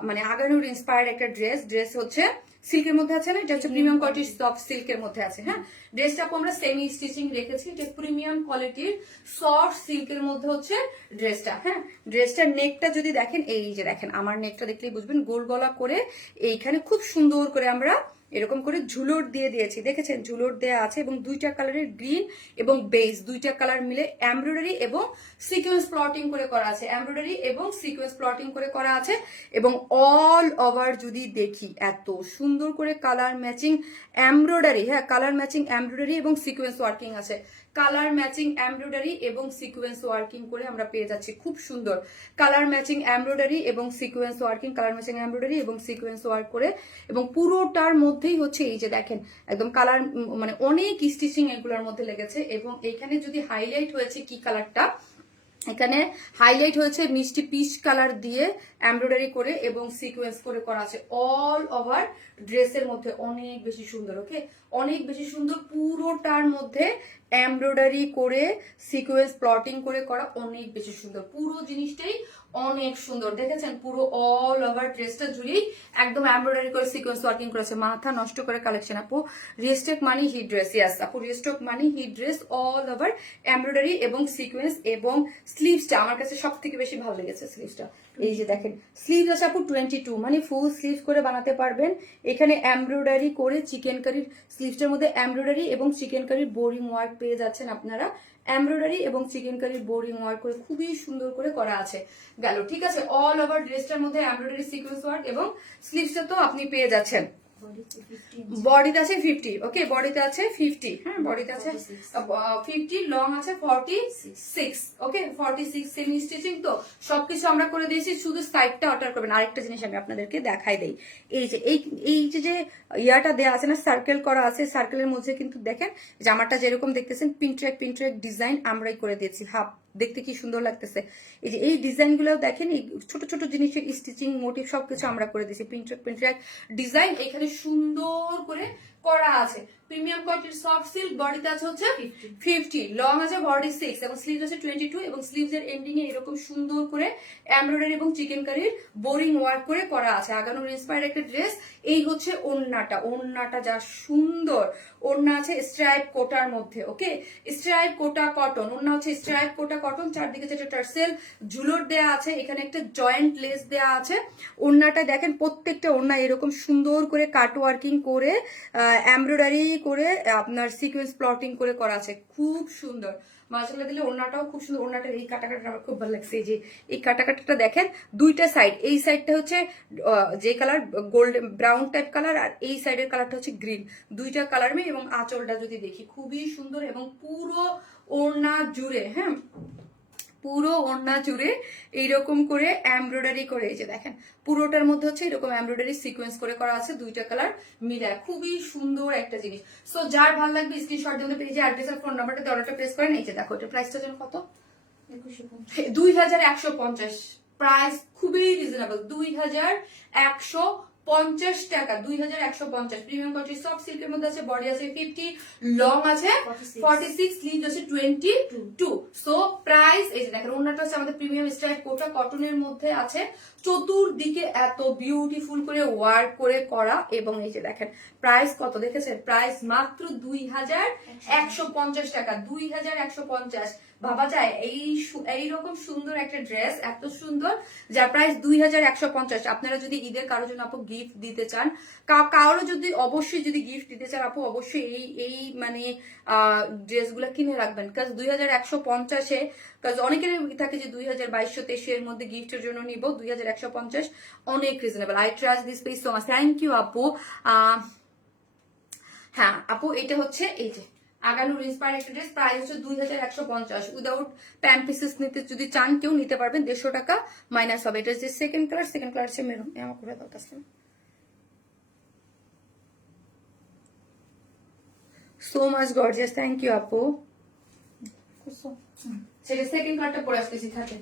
মানে আগানুর ইন্সপায়ার্ড একটা ড্রেস হচ্ছে সিল্কের মধ্যে আছে না, এটা হচ্ছে প্রিমিয়াম কোয়ালিটির সফট সিল্কের মধ্যে আছে। হ্যাঁ ড্রেসটা আপু আমরা সেমি স্টিচিং রেখেছি, এটা প্রিমিয়াম কোয়ালিটির সফট সিল্কের মধ্যে হচ্ছে ড্রেসটা। হ্যাঁ ড্রেসটার নেকটা যদি দেখেন, এই যে দেখেন আমার নেকটা দেখলেই বুঝবেন, গোল গলা করে এইখানে খুব সুন্দর করে আমরা এরকম করে ঝুলট দিয়ে দিয়েছি, দেখেছেন ঝুলট দেওয়া আছে, এবং দুইটা কালারের গ্রিন এবং বেজ দুইটা কালার মিলে এমব্রয়ডারি এবং সিকোয়েন্স প্লটিং করে করা আছে, এমব্রয়ডারি এবং সিকোয়েন্স প্লটিং করে করা আছে। এবং অল ওভার যদি দেখি এত সুন্দর করে কালার ম্যাচিং এমব্রয়ডারি, হ্যাঁ কালার ম্যাচিং এমব্রয়ডারি এবং সিকোয়েন্স ওয়ার্কিং আছে, কালার ম্যাচিং এমব্রয়ডারি এবং সিকোয়েন্স ওয়ার্কিং করে আমরা পেয়ে যাচ্ছি খুব সুন্দর কালার ম্যাচিং এমব্রয়ডারি এবং sequence working, colour matching embroidery এবং সিকোয়েন্স ওয়ার্ক করে, এবং পুরোটার মধ্যেই হচ্ছে এই যে দেখেন একদম কালার মানে অনেক স্টিচিং এগুলোর মধ্যে লেগেছে। এবং এখানে যদি হাইলাইট হয়েছে কি কালারটা, এখানে হাইলাইট হয়েছে মিষ্টি পিচ কালার দিয়ে এমব্রয়ডারি করে এবং সিকোয়েন্স করে করা আছে অল ওভার ড্রেসের মধ্যে, অনেক বেশি সুন্দর। ওকে অনেক বেশি সুন্দর, পুরোটার মধ্যে এমব্রয়ডারি করে সিকোয়েন্স প্লটিং করে করা, অনেক বেশি সুন্দর, পুরো জিনিসটাই অনেক সুন্দর। দেখেছেন পুরো অল ওভার ড্রেসটা জুড়েই একদম এমব্রয়ডারি করে সিকোয়েন্স ওয়ার্কিং করেছে, মাথা নষ্ট করে কালেকশন। আপু restock money hit dress, yes আপু restock money hit dress, all over embroidery এবং সিকোয়েন্স, এবং স্লিভসটা আমার কাছে সব থেকে বেশি ভালো লেগেছে স্লিভসটা। এই যে দেখেন স্লিভ আছে আপু 22, মানে ফুল স্লিভ করে বানাতে পারবেন। এখানে এমব্রয়ডারি করে চিকেন কারির স্লিভসটার মধ্যে এমব্রয়ডারি এবং চিকেন কারির বোরিং ওয়ার্ক পেয়ে যাচ্ছেন আপনারা, এমব্রয়ডারি এবং চিকেন কারির বোরিং ওয়ার্ক করে খুবই সুন্দর করে করা আছে গেল। ঠিক আছে অল ওভার ড্রেসটার মধ্যে এমব্রয়ডারি সিকোয়েন্স ওয়ার্ক এবং স্লিভসটা তো আপনি পেয়ে যাচ্ছেন। বডিতে আছে 50, ওকে বডিতে আছে 50, হ্যাঁ বডিতে আছে 50, লং আছে 46, ওকে 46 সেমি স্টিচিং। তো সবকিছু আমরা করে দিয়েছি, শুধু সাইডটা অর্ডার করবেন। আরেকটা জিনিস আমি আপনাদেরকে দেখাই দেই, এই যে ইয়াটা দেওয়া আছে না, সার্কেল করা আছে, সার্কেলের মধ্যে কিন্তু দেখেন জামাটা যেরকম দেখতেছেন পিনট্র্যাক ডিজাইন আমরাই করে দিয়েছি, হাফ দেখতে কি সুন্দর লাগতেছে। এই যে এই ডিজাইন গুলো দেখেন, এই ছোট ছোট জিনিসের স্টিচিং মোটিভ সবকিছু আমরা করে দিয়েছি, পিনট্র্যাক ডিজাইন এখানে সুন্দর করে করা আছে। প্রিমিয়াম কোয়ালিটির সফট সিল্ক, বডিতে আছে হচ্ছে 50, লং আছে 46 এবং স্লিভ আছে 22, এবং স্লিভস এর এন্ডিং এ এরকম সুন্দর করে এমব্রয়ডারি এবং চিকেন কারির বোরিং ওয়ার্ক করে করা আছে। আগানোর ইন্সপায়ার্ড একটা ড্রেস। এই হচ্ছে ওড়নাটা যা সুন্দর, ওড়না আছে স্ট্রাইপ কোটার মধ্যে, ওকে স্ট্রাইপ কোটা কটন, ওড়না হচ্ছে স্ট্রাইপ কোটা কটন, চারদিকে যেটা টার্সেল ঝুলট দেয়া আছে, এখানে একটা জয়েন্ট লেস দেয়া আছে। ওড়নাটা দেখেন প্রত্যেকটা ওড়না এরকম সুন্দর করে কাট ওয়ার্কিং করে এমব্রয়ডারি করে আপনার সিকোয়েন্স প্লটিং করে করা আছে, খুব সুন্দর মাশাআল্লাহ দিলে। ওড়নাটাও খুব সুন্দর, ওড়নাটার এই কাটাকাটা আমার খুব ভালো লাগছে। এই যে এই কাটাকাটাটা দেখেন, দুইটা সাইড, এই সাইডটা হচ্ছে যে colour golden brown type colour, আর এই সাইডের কালারটা হচ্ছে গ্রিন, দুইটা কালার মে। এবং আঁচলটা যদি দেখি খুবই সুন্দর, এবং পুরো ওড়না জুড়ে, হ্যাঁ পুরো ওড়না জুড়ে এইরকম করে এমব্রয়ডারি করে, এই যে দেখেন পুরোটার মধ্যে হচ্ছে এরকম এমব্রয়ডারি সিকোয়েন্স করে করা আছে, দুইটা কালার মিলে খুবই সুন্দর একটা জিনিস। সো যার ভালো লাগবে স্ক্রিনশট দিয়ে পেজে অ্যাড্রেস আর ফোন নাম্বারটা দিয়ে অর্ডারটা প্লেস করেন। এই যে দেখো এটা প্রাইসটা যেন কত, 2150 প্রাইস, খুবই রিজনেবল, 2150 টাকা, 2150। প্রিমিয়াম কোয়ালিটি সফট সিল্কের মধ্যে আছে, বডি আছে 50, লং আছে 46, স্লিভ আছে 22। সো প্রাইস এই যে দেখেন, ওড়নাটা হচ্ছে আমাদের প্রিমিয়াম স্ট্রাইপ কোটা কটনের মধ্যে আছে, চতুর্দিকে এত বিউটিফুল করে ওয়ার্ক করে করা। এবং এই যে দেখেন প্রাইস কত দেখেছেন, প্রাইস মাত্র 2150 টাকা, 2150। ভাবা যায় এইরকম সুন্দর একটা ড্রেস, এত সুন্দর, যার প্রাইস 2150। আপনারা যদি ঈদের কারোর জন্য আপু গিফট দিতে চান, কারো যদি অবশ্যই যদি গিফট দিতে চান আপু, অবশ্যই এই মানে ড্রেসগুলো কিনে রাখবেন। কাজ 2150-এ, কাজ অনেকের থাকে যে 2200-2300 এর মধ্যে গিফটের জন্য নিব, 2150 অনেক reasonable. I trust this page so much, thank you আপু। হ্যাঁ আপু, এটা হচ্ছে এই যে আগানুর ইন্সপায়ার একটা ড্রেস, প্রাইস হচ্ছে 2150। উইদাউট প্যান্ট পিসেস নিতে যদি চান কেউ নিতে পারবেন, 150 টাকা মাইনাস হবে। এটা হচ্ছে সেকেন্ড কালার হচ্ছে মেরুন। আমার করে দাও Taslim. So much gorgeous, thank you আপু। সেটা সেকেন্ড কালারটা পরে আসতেছি থাকে।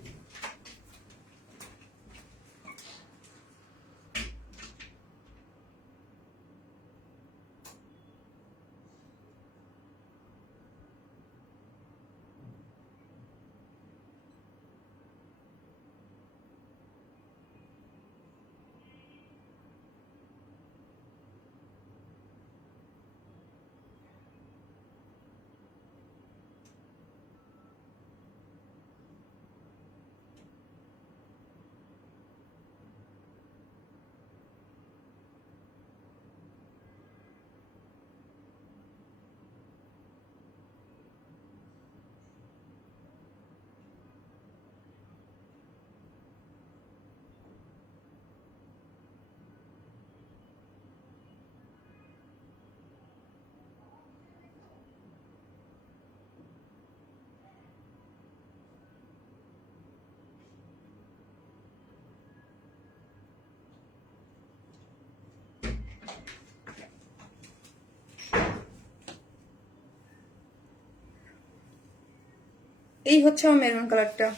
এই হচ্ছে আমার মেরুন কালারটা।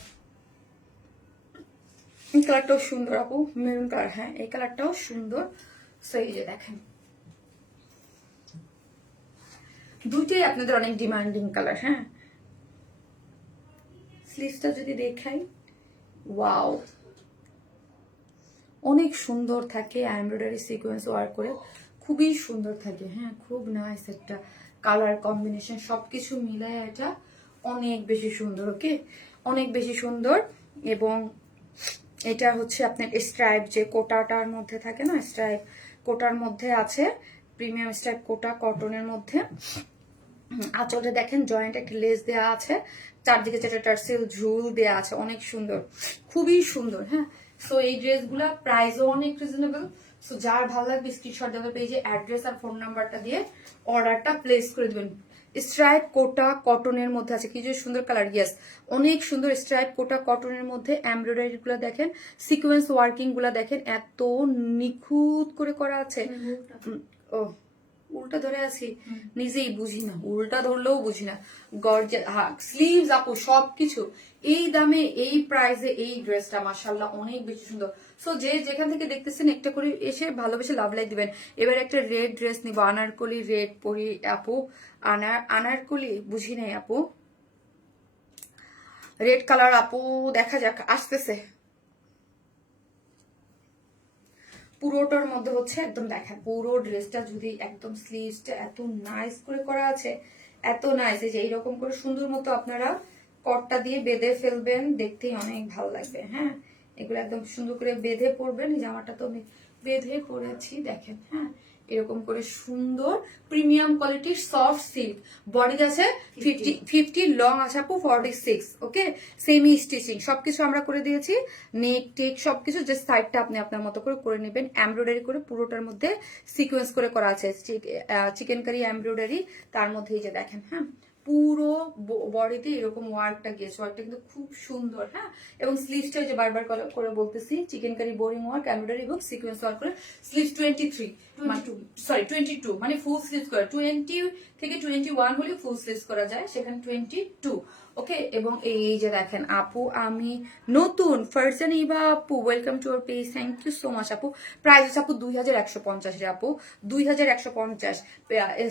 এই কালারটাও সুন্দর আপু, মেরুন কালার। হ্যাঁ, এই কালারটাও সুন্দর। সো এই যে দেখেন, দুইটাই আপনাদের অনেক ডিমান্ডিং কালার। হ্যাঁ, স্লিভসটা যদি দেখাই, ওয়াও, অনেক সুন্দর থাকে, এমব্রয়ডারি সিকোয়েন্স ওয়ার্ক করে খুবই সুন্দর থাকে। হ্যাঁ, খুব নাইস একটা কালার কম্বিনেশন, সবকিছু মিলায় এটা অনেক বেশি সুন্দর। ওকে, অনেক বেশি সুন্দর। এবং এটা হচ্ছে আপনার স্ট্রাইপ, যে কোটাটার মধ্যে থাকে না, স্ট্রাইপ কোটার মধ্যে আছে, প্রিমিয়াম স্ট্রাইপ কোটা কটনের মধ্যে। আঁচলটা দেখেন, জয়েন্ট একটা লেস দেওয়া আছে, চারদিকে যেটা টার্সেল ঝুল দেওয়া আছে, অনেক সুন্দর, খুবই সুন্দর। হ্যাঁ, সো এই ড্রেসগুলো প্রাইসও অনেক রিজনেবল। সো যার ভালো লাগবে স্ক্রিনশট দেওয়ার পেজে অ্যাড্রেস আর ফোন নাম্বারটা দিয়ে অর্ডারটা প্লেস করে দেবেন। স্ট্রাইপ কোটা কটনের মধ্যে আছে, কি যে সুন্দর কালার। ইয়েস, অনেক সুন্দর স্ট্রাইপ কোটা কটনের মধ্যে এমব্রয়ডারি গুলা দেখেন, সিকোয়েন্স ওয়ার্কিং গুলা দেখেন, এত নিখুঁত করে করা আছে। ও, উল্টা ধরে আছি, নিজেই বুঝি না, উল্টা ধরলেও বুঝি না। গর্জিয়াস, হ্যাঁ, স্লিভস আপু সবকিছু এই দামে এই প্রাইসে, এই ড্রেসটা মাশাআল্লাহ অনেক বেশি সুন্দর। সো যে যেখান থেকে দেখতেছেন একটা করে এসে ভালোবেসে লাভ লাইক দিবেন। এবার একটা রেড ড্রেস নিব, আনারকলি রেড পরি আপু। আনারকলি বুঝি নাই আপু, রেড কালার আপু, দেখা যাক, আসতেছে। পুরোটার মধ্যে হচ্ছে একদম দেখেন, পুরো ড্রেসটা যদি একদম স্লিভসটা এত নাইস করে করা আছে, এত নাইস, এই যে এইরকম করে সুন্দর মতো আপনারা কটটা দিয়ে বেঁধে ফেলবেন, দেখতেই অনেক ভালো লাগবে। হ্যাঁ, এগুলো একদম সুন্দর করে বেঁধে পরবেন। এই জামাটা তো আমি বেঁধে পরেছি, দেখেন। হ্যাঁ, এরকম করে সুন্দর প্রিমিয়াম কোয়ালিটির সফট সিল্ক, বডি আছে 50, লং আছে আপু 46। ওকে, সেমি স্টিচিং সবকিছু আমরা করে দিয়েছি, নেক টেক সবকিছু, জাস্ট সাইডটা আপনি আপনার মতো করে নেবেন। এমব্রয়ডারি করে পুরোটার মধ্যে সিকোয়েন্স করে করা আছে, চিকেন কারি এমব্রয়ডারি, তার মধ্যে এই যে দেখেন। হ্যাঁ, পুরো বডিতে এরকম ওয়ার্কটা গেছে, ওয়ার্কটা কিন্তু খুব সুন্দর। হ্যাঁ, এবং স্লিভসটা যে বারবার করে বলতেছি, chicken curry boring work, embroidery এবং সিকোয়েন্স ওয়ার্ক করে। স্লিভস 22 মানে ফুল স্লিভস করা, 20 থেকে 21 হলে ফুল স্লিভস করা যায়, সেখানে 22। ওকে, এবং এই যে দেখেন আপু, আমি নতুন ফারজান ইভা আপু, welcome to our page, thank you so much আপু। প্রাইস আছে আপু 2150 রে আপু, 2150।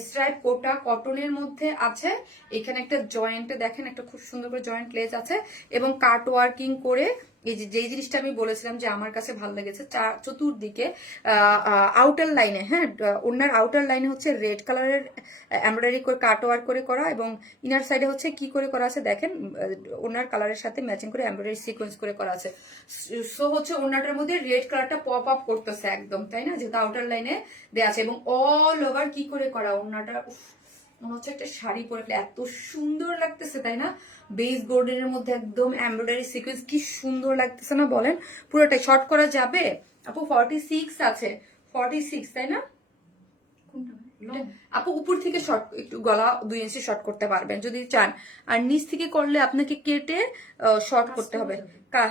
স্ট্রাইপ কোটা কটনের মধ্যে আছে, এখানে একটা জয়েন্টে দেখেন, একটা খুব সুন্দর করে জয়েন্ট লেস আছে এবং কাট ওয়ার্কিং করে এই যে যেই জিনিসটা আমি বলেছিলাম যে আমার কাছে ভালো লেগেছে, চতুর্দিকে আউটার লাইনে, হ্যাঁ ওনার আউটার লাইনে হচ্ছে রেড কালারের এমব্রয়ডারি করে কাট ওয়ার্ক করে করা, এবং ইনার সাইডে হচ্ছে কি করে করা আছে দেখেন, ওনার কালারের সাথে ম্যাচিং করে এমব্রয়ডারি সিকোয়েন্স করে করা আছে। সো হচ্ছে ওনাটার মধ্যে রেড কালারটা পপ আপ করতেছে একদম, তাই না, যেহেতু আউটার লাইনে দেওয়া আছে, এবং অল ওভার কি করে করা ওনাটা, মনে হচ্ছে একটা শাড়ি পরে এত সুন্দর লাগতেছে, তাই না, বেস গোল্ডেনের মধ্যে একদম এমব্রয়ডারি সিকোয়েন্স, কি সুন্দর লাগতেছে না বলেন। পুরোটাই শর্ট করা যাবে আপু? 46 আছে, 46 তাই না আপু? উপর থেকে শর্ট, একটু গলা 2 ইঞ্চি শর্ট করতে পারবেন যদি চান, আর নিচ থেকে করলে আপনাকে কেটে শর্ট করতে হবে। হ্যাঁ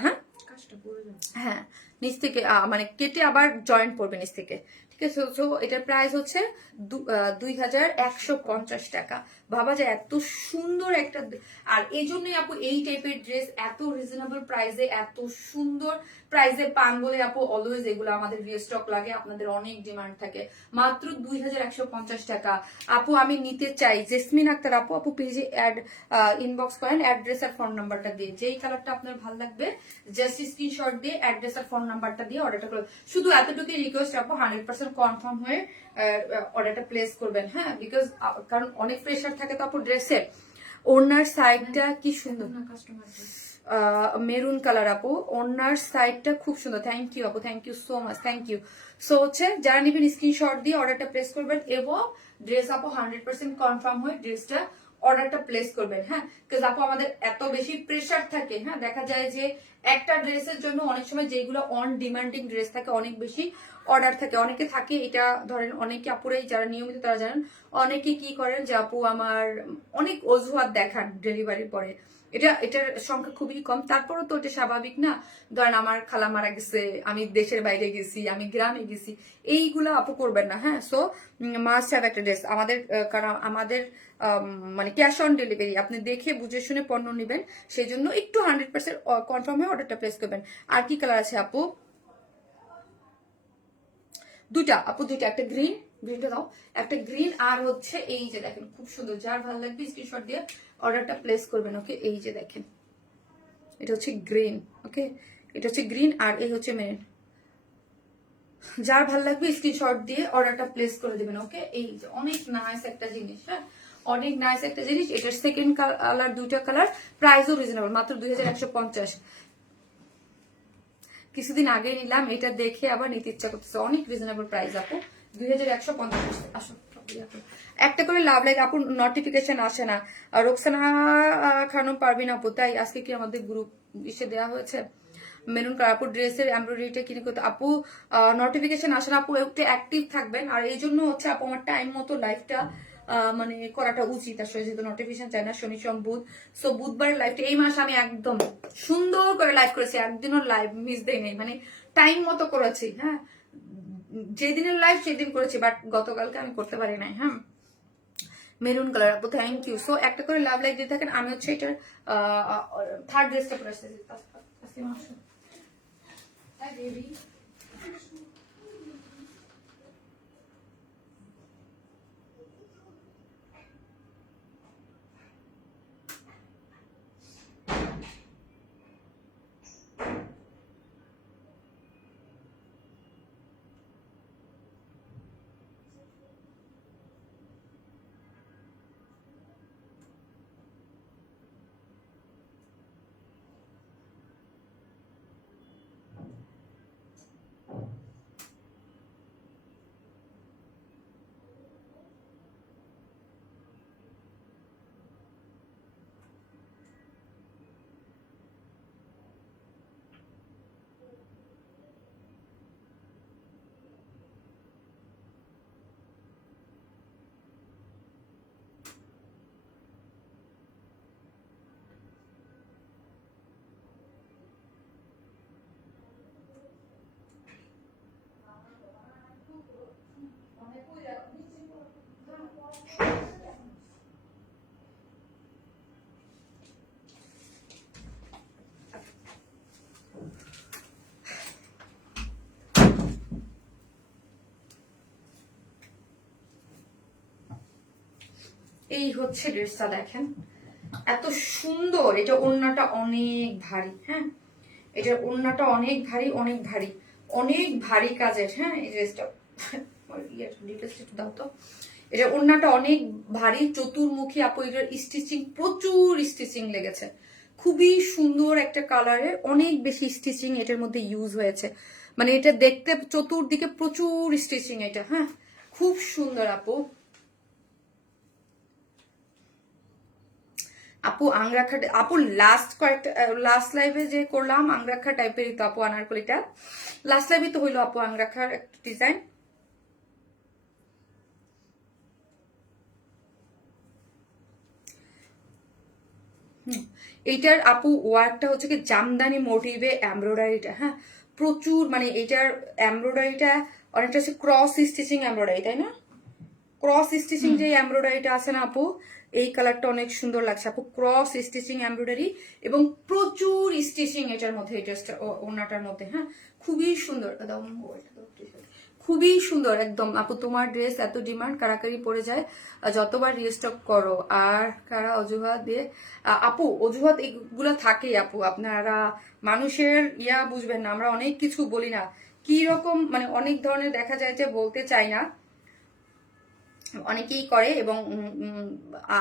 হ্যাঁ, নিচ থেকে মানে কেটে আবার জয়েন্ট পড়বে নিচ থেকে, ঠিক আছে। তো এটার প্রাইস হচ্ছে 2150 টাকা। ভাবা যায় এত সুন্দর একটা, আর এই জন্যই আপু এই টাইপের ড্রেস এত রিজনেবল প্রাইসে, এত সুন্দর প্রাইসে পান বলে আপু অলওয়েজ এগুলো আমাদের রিস্টক লাগে, আপনাদের অনেক ডিমান্ড থাকে। মাত্র 2150 টাকা আপু। আমি নিতে চাই জেসমিন আক্তার আপু, আপু পেজে অ্যাড ইনবক্স করেন অ্যাড্রেস আর ফোন নাম্বারটা দিয়ে, যেই কালারটা আপনার ভালো লাগবে জাস্ট স্ক্রিনশট দিয়ে অ্যাড্রেস আর ফোন নাম্বারটা দিয়ে অর্ডারটা করবেন। শুধু এতটুকুই রিকোয়েস্ট আপু, 100% কনফার্ম হয়ে অর্ডারটা প্লেস করবেন, হ্যাঁ, বিকজ কারণ অনেক প্রেশার থাকে তো আপু ড্রেসের। ওনার সাইডটা কি সুন্দর, মেরুন কালার আপু, ওনার সাইডটা খুব সুন্দর। থ্যাংক ইউ আপু, thank you so much, thank you. So হচ্ছে যারা নেবেন স্ক্রিনশট দিয়ে অর্ডারটা প্লেস করবেন, এবং ড্রেস আপু 100% কনফার্ম হয়ে ড্রেসটা অর্ডারটা প্লেস করবেন, হ্যাঁ, বিকজ আপু আমাদের এত বেশি প্রেশার থাকে, হ্যাঁ, দেখা যায় যে একটা ড্রেসের জন্য অনেক সময় যেগুলো অন ডিমান্ডিং ড্রেস থাকে অনেক বেশি অর্ডার থাকে, অনেকে থাকে এটা ধরেন, অনেকে আপুরাই যারা নিয়মিত তারা জানেন, অনেকে কি করেন যে আপু আমার অনেক অজুহাত দেখান ডেলিভারির পরে, এটার সংখ্যা খুবই কম, তারপরও তো এটা স্বাভাবিক না, ধরেন আমার খালা মারা গেছে, আমি দেশের বাইরে গেছি, আমি গ্রামে গেছি, এইগুলো আপু করবেন না, হ্যাঁ। সো মাস্ট হ্যাভ একটা ড্রেস আমাদের, কারণ আমাদের মানে ক্যাশ অন ডেলিভারি, আপনি দেখে বুঝে শুনে পণ্য নেবেন, সেই জন্য একটু 100% কনফার্ম হয়ে অর্ডারটা প্লেস করবেন। আর কি কালার আছে আপু? দুইটা আপু, দুইটা, একটা গ্রিন, গ্রিনটা দাও, একটা গ্রিন, আর হচ্ছে এই যে দেখেন খুব সুন্দর, যার ভালো লাগবে স্ক্রিনশট দিয়ে অর্ডারটা প্লেস করবেন, ওকে। এই যে দেখেন এটা হচ্ছে গ্রিন, ওকে, এটা হচ্ছে গ্রিন, আর এই হচ্ছে মেরুন, যার ভালো লাগবে স্ক্রিনশট দিয়ে অর্ডারটা প্লেস করে দিবেন, ওকে। এই যে অনেক নাইস একটা জিনিস, হ্যাঁ, অনেক নাইস একটা জিনিস। এটার সেকেন্ড কালার, দুইটা কালার, প্রাইসও রিজনেবল, মাত্র 2150। কিছুদিন আগে নিলাম, এটা দেখে আবার নিতে ইচ্ছা করতেছে, অনেক রিজনেবল প্রাইস আপু, 2150। আসো একটা করে লাভ লাইক আপু, নোটিফিকেশন আসে না। আর রোকসানা খানম পারবিন আপু, তাই আজকে কি আমাদের গ্রুপ ইসে দেওয়া হয়েছে মেরুন কালার আপু ড্রেসের এমব্রয়ডারিটা কিনে করতে আপু, নোটিফিকেশন আসে না আপু, একটু অ্যাক্টিভ থাকবেন, আর এই জন্য হচ্ছে আপু আমার টাইম মতো লাইফটা মানে করাটা উচিত আসলে, যেহেতু নোটিফিকেশন চাই না, শনি সোম বুধ। সো বুধবারের লাইভটা এই মাসে আমি একদম সুন্দর করে লাইভ করেছি, একদিনও লাইভ মিস দেই নেই, মানে টাইম মতো করেছি, হ্যাঁ, যেদিনের লাইভ সেদিন করেছি, বাট গতকালকে আমি করতে পারি নাই, হ্যাঁ। মেরুন কালার আপু, থ্যাংক ইউ। সো একটা করে লাভ লাইক দিয়ে থাকেন। আমি হচ্ছে এটার থার্ড ড্রেসটা পরে আসতেছি। এই হচ্ছে ড্রেসটা দেখেন, এত সুন্দর, এটা ওড়নাটা অনেক ভারী, হ্যাঁ, এটার ওড়নাটা অনেক ভারী, অনেক ভারী, অনেক ভারী কাজের। হ্যাঁ, এই ড্রেসটা ডিটেলস একটু দাও তো। এটা ওড়নাটা অনেক ভারী, চতুর্মুখী আপু। এটার স্টিচিং, প্রচুর স্টিচিং লেগেছে, খুবই সুন্দর একটা কালারের, অনেক বেশি স্টিচিং এটার মধ্যে ইউজ হয়েছে। মানে এটা দেখতে চতুর্দিকে প্রচুর স্টিচিং এটা। হ্যাঁ, খুব সুন্দর আপু। আপু আংরাখা, আপু লাস্ট লাইভে যে করলাম আংরাখা টাইপেরই তো আপু আনারকলিটা। লাস্ট লাইভে তো হইলো আপু আংরাখার একটা ডিজাইন। এইটার আপু ওয়ার্কটা হচ্ছে কি জামদানি মোটিভে এমব্রয়ডারিটা। হ্যাঁ, প্রচুর, মানে এইটার এমব্রয়ডারিটা অনেকটা হচ্ছে ক্রস স্টিচিং এমব্রয়ডারি, তাই না? ক্রস স্টিচিং যে এমব্রয়ডারিটা আছে না আপু, এই কালারটা অনেক সুন্দর লাগছে আপু। ক্রস স্টিচিং এমব্রয়ডারি এবং প্রচুর স্টিচিং এটার মধ্যে, এই ড্রেসটা ওনাটার মধ্যে। হ্যাঁ, খুবই সুন্দর, খুবই সুন্দর একদম আপু। তোমার ড্রেস এত ডিমান্ড, কারাকারি পড়ে যায়, যতবার রিস্টক করো। আর কারা অজুহাত দিয়ে আপু, অজুহাত এগুলো থাকেই আপু। আপনারা মানুষের বুঝবেন না, আমরা অনেক কিছু বলি না, কি রকম মানে অনেক ধরনের দেখা যায় যে বলতে চাই না, অনেকেই করে। এবং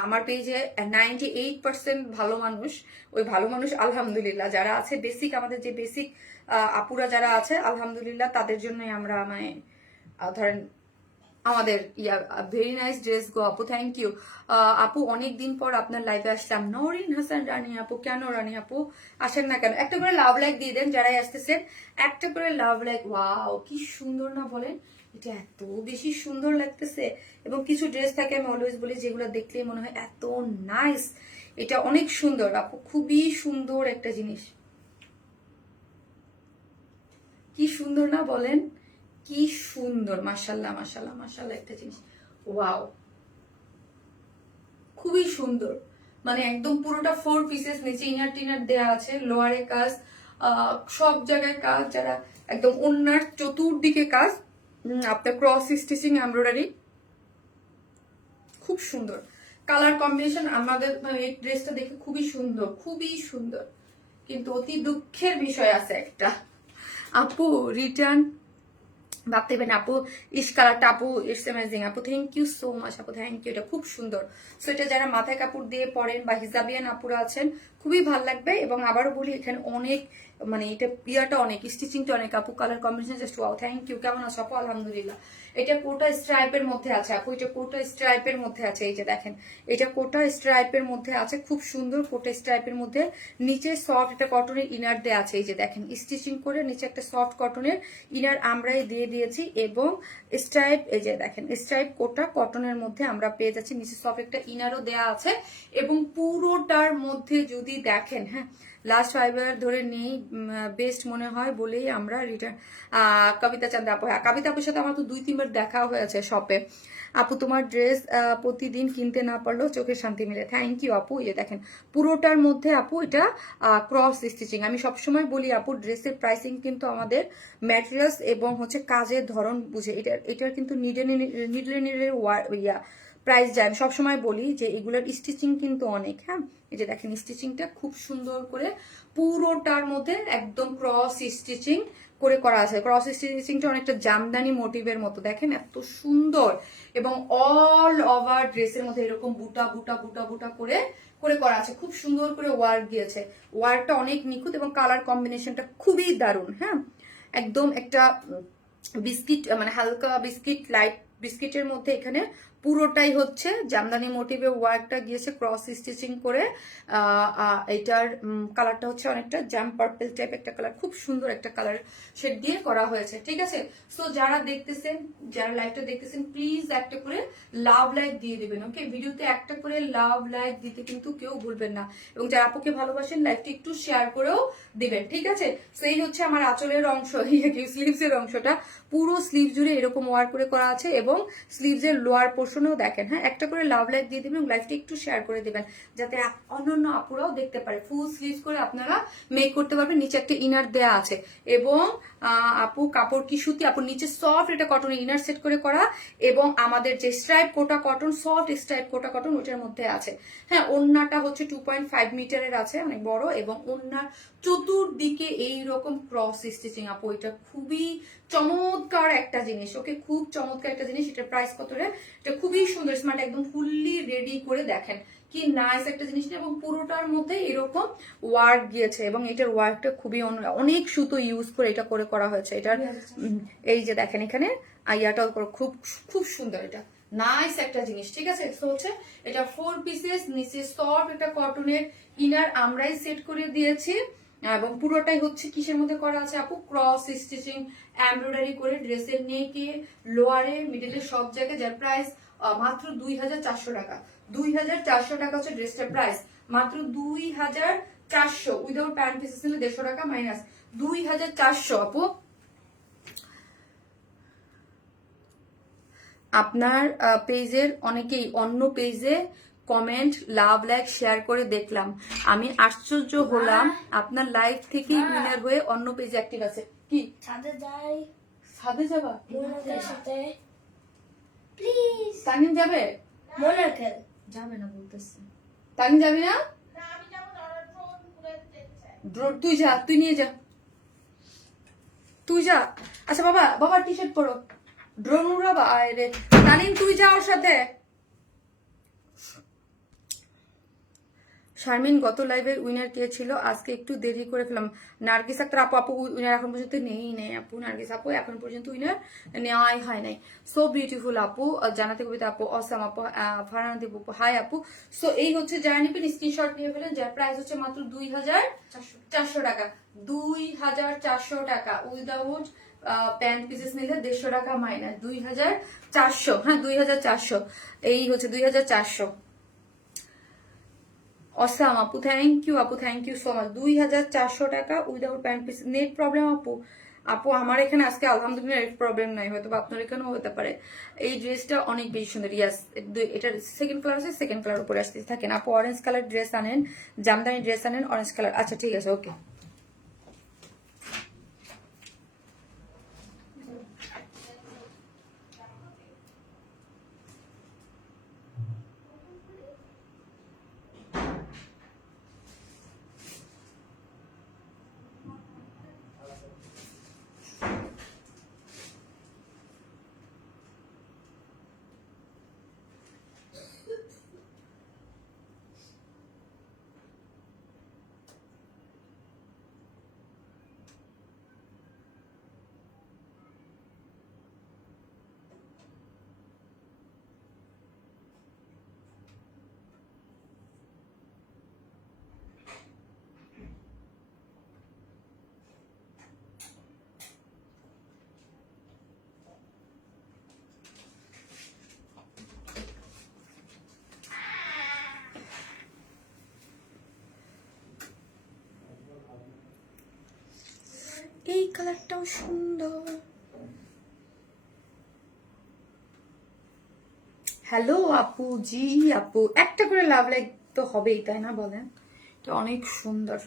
আমার পেজে 98% ভালো মানুষ। ওই ভালো মানুষ আলহামদুলিল্লাহ যারা আছে, বেসিক আমাদের যে বেসিক আপুরা যারা আছে আলহামদুলিল্লাহ, তাদের জন্যই আমরা মানে ধরেন আমাদের ভেরি নাইস ড্রেস গো আপু, থ্যাংক ইউ আপু। অনেকদিন পর আপনার লাইভে আসলাম। নরিন হাসান রানী আপু, কেন রানী আপু আসেন না কেন? একটা করে লাভ লাইক দিয়ে দেন যারাই আসতেছেন, একটা করে লাভ লাইক। ওয়াও, কি সুন্দর না বলেন? এটা এত বেশি সুন্দর লাগতেছে। এবং কিছু ড্রেস থাকে, আমি অলওয়েজ বলি, যেগুলো দেখলে মনে হয় এত নাইস। এটা অনেক সুন্দর আপু, খুবই সুন্দর একটা জিনিস। কি সুন্দর না বলেন? কি সুন্দর, মাশাল্লাহ মাশাল্লাহ মাশাল্লাহ একটা জিনিস। ওয়াও, খুবই সুন্দর। মানে একদম পুরোটা 4 পিসেস, নিচে ইনার টিনার দেয়া আছে, লোয়ারে কাজ, সব জায়গায় কাজ, যারা একদম ওন্নার চতুর্দিকে কাজ, আপনার ক্রস স্টিচিং এমব্রয়ডারি, খুব সুন্দর কালার কম্বিনেশন। আমাদের এই ড্রেসটা দেখে খুবই সুন্দর, খুবই সুন্দর। কিন্তু অতি দুঃখের বিষয় আছে একটা আপু, রিটার্ন ভাবতে পারেন আপু, ইস কালারটা আপু ইটস অ্যামেজিং আপু, থ্যাংক ইউ সো মাচ আপু, থ্যাংক ইউ। এটা খুব সুন্দর। সো এটা যারা মাথায় কাপড় দিয়ে পরেন বা হিজাবিয়ান আপুরা আছেন, খুবই ভাল লাগবে। এবং আবারও বলি, এখানে অনেক মানে এটা ইয়াটা অনেক, স্টিচিংটা অনেক আপু, colour combination just wow, thank you. কেমন আছো আপু? আলহামদুলিল্লাহ। এটা কোটা স্ট্রাইপের মধ্যে আছে আপু, এটা কোটা স্ট্রাইপের মধ্যে আছে। এই যে দেখেন, এটা কোটা স্ট্রাইপের মধ্যে আছে, খুব সুন্দর কোটা স্ট্রাইপের মধ্যে। নিচে সফট একটা কটনের ইনার দেওয়া আছে, এই যে দেখেন স্টিচিং করে নিচে একটা সফট কটনের ইনার আমরাই দিয়ে দিয়েছি। এবং স্ট্রাইপ, এই যে দেখেন স্ট্রাইপ কোটা কটনের মধ্যে আমরা পেয়ে যাচ্ছি, নিচে সফট একটা ইনারও দেওয়া আছে। এবং পুরোটার মধ্যে যদি দেখেন, হ্যাঁ, লাস্ট 5 ইয়ার ধরে নেই, বেস্ট মনে হয় বলেই আমরা রিটার্ন। কবিতা চান্দা আপু, হ্যাঁ কবিতা আপুর সাথে আমার তো 2-3 বার দেখা হয়েছে শপে। আপু তোমার ড্রেস প্রতিদিন কিনতে না পারলেও চোখের শান্তি মিলে, থ্যাংক ইউ আপু। এই দেখেন পুরোটার মধ্যে আপু এটা ক্রস স্টিচিং। আমি সবসময় বলি আপু, ড্রেসের প্রাইসিং কিন্তু আমাদের ম্যাটেরিয়ালস এবং হচ্ছে কাজের ধরন বুঝে। এটার কিন্তু নিডলের প্রাইস যায়। আমি সবসময় বলি যে এগুলোর স্টিচিং কিন্তু অনেক। হ্যাঁ, এই যে দেখেন স্টিচিংটা খুব সুন্দর করে পুরোটার মধ্যে একদম ক্রস স্টিচিং করে করা আছে। ক্রস স্টিচিংটা অনেকটা জামদানি মোটিভের মতো, দেখেন এত সুন্দর। এবং অল ওভার ড্রেসের মধ্যে এরকম বুটা বুটা বুটা বুটা করে করে করা আছে, খুব সুন্দর করে ওয়ার্ক দিয়েছে। ওয়ার্কটা অনেক নিখুঁত এবং কালার কম্বিনেশনটা খুবই দারুণ। হ্যাঁ, একদম একটা বিস্কিট, মানে হালকা বিস্কিট, লাইট বিস্কিটের মধ্যে এখানে পুরোটাই হচ্ছে জামদানি মোটিভে ওয়ার্কটা গিয়েছে ক্রস স্টিচিং করে। এটার কালারটা হচ্ছে অনেকটা জাম পার্পল টাইপ একটা কালার, খুব সুন্দর একটা কালার শেড দিয়ে করা হয়েছে। ঠিক আছে, সো যারা দেখতেছেন, যারা লাইভটা দেখতেছেন, প্লিজ একটা করে লাভ লাইক দিয়ে দিবেন। ওকে, ভিডিওতে একটা করে লাভ লাইক দিতে কিন্তু কেউ ভুলবেন না। এবং যারা আপুকে ভালোবাসেন, লাইভটা একটু শেয়ার করেও দিবেন। ঠিক আছে, সেই হচ্ছে আমার আঁচলের অংশ, স্লিভস এর অংশটা পুরো স্লিভ জুড়ে এরকম ওয়ার্ক করে করা আছে। এবং এবং স্লিভসের লোয়ার পোর্শনেও দেখেন। হ্যাঁ, একটা করে লাভ লাইক দিয়ে দিবেন, লাইভটা একটু শেয়ার করে দিবেন যাতে অন্যান্য আপুরাও দেখতে পারে। ফুল স্লিভস করে আপনারা মেক করতে পারবেন। নিচে একটা ইনার দেয়া আছে এবং আপু কাপড় কি সুতি, আপুর নিচে সফট এটা কটনের ইনার সেট করে করা এবং আমাদের যে স্ট্রাইপ কোটা কটন, সফট স্ট্রাইপ কোটা কটন ওটার মধ্যে আছে। হ্যাঁ, ওড়নাটা হচ্ছে 2.5 মিটারের আছে, অনেক বড় এবং ওড়নার চতুর্দিকে এইরকম ক্রস স্টিচিং। আপু এটা খুবই চমৎকার একটা জিনিস, ওকে খুব চমৎকার একটা জিনিস। এটার প্রাইস কত রে? এটা খুবই সুন্দর, স্মার্ট, একদম ফুললি রেডি করে দেখেন কি নাইস একটা জিনিস এবং পুরোটার মধ্যে এরকম ওয়ার্ক গিয়েছে এবং এটার ওয়ার্কটা খুবই অনেক সুতো ইউজ করে এটা করে করা হয়েছে। এটার এই যে দেখেন এখানে ইয়াটাও খুব খুব সুন্দর, এটা নাইস একটা জিনিস। ঠিক আছে, তো হচ্ছে এটা 4 পিসেস, নিচে সফট একটা কটনের ইনার আমরাই সেট করে দিয়েছি এবং পুরোটাই হচ্ছে কিসের মধ্যে করা আছে আপু? ক্রস স্টিচিং এমব্রয়ডারি করে ড্রেসের নেকে, লোয়ারে, মিডলে সব জায়গায়, যার প্রাইস মাত্র 2400 টাকা। 2400 টাকা হচ্ছে ড্রেসটার প্রাইস, মাত্র 2400। উইদাউট প্যান্ট পিসেস নিলে 150 টাকা মাইনাস 2400 আপু। আপনার পেজের অনেকেই অন্য পেজে কমেন্ট, লাভ, লাইক, শেয়ার করে দেখলাম, আমি আশ্চর্য হলাম আপনার লাইভ থেকেই উইনার হয়ে অন্য পেজে অ্যাক্টিভ আছে। কি ছাদে যাই, ছাদে যাবা? বোনদের সাথে প্লিজ। তানিম যাবে? মনে খেল যাবে না বলতেছে। তানিম যাবি না? ড্রোন তুই যা, তুই নিয়ে যা, তুই যা। আচ্ছা বাবা, বাবা টি শার্ট পরো, ড্রোন উড়াবা। আরে তানিম তুই যা ওর সাথে। শারমিন, গত লাইভের উইনার কে ছিল? আজকে একটু দেরি করে ফেলাম। নার্গিস আক্তার আপু, আপু উইনার এখন পর্যন্ত নেই আপু। নার্গিস আপু এখন পর্যন্ত উইনার নেওয়াই হয় নাই। সো বিউটিফুল আপু, জানাতে কবিতা আপু, অসাম আপু, ফারহানাদি আপু, হাই আপু। সো এই হচ্ছে যারা নিবেন স্ক্রিনশট নিয়ে ফেলেন, যার প্রাইস হচ্ছে মাত্র 2400 টাকা। 2400 টাকা উইদাউট প্যান্ট পিসেস নিলে 150 টাকা মাইনাস 2400। হ্যাঁ 2400, এই হচ্ছে 2400। অসাম আপু, থ্যাংক ইউ আপু, থ্যাংক ইউ সো মাচ। 2400 টাকা without pant piece. Net problem আপু? আপু আমার এখানে আজকে আলহামদুলিল্লাহ নেট প্রবলেম নাই, হয়তো আপনার এখানেও হতে পারে। এই ড্রেসটা অনেক বেশি সুন্দর। ইয়াস, এটার সেকেন্ড কালার আছে, সেকেন্ড কালার উপরে আসতে থাকেন আপু। অরেঞ্জ কালার ড্রেস আনেন, জামদানি ড্রেস আনেন অরেঞ্জ কালার। আচ্ছা ঠিক আছে, ওকে। এই কালারটাও সুন্দর। হ্যালো আপু, জি আপু, একটা করে লাভ লাইক তো হবেই তাই না বলেন? এটা অনেক সুন্দর।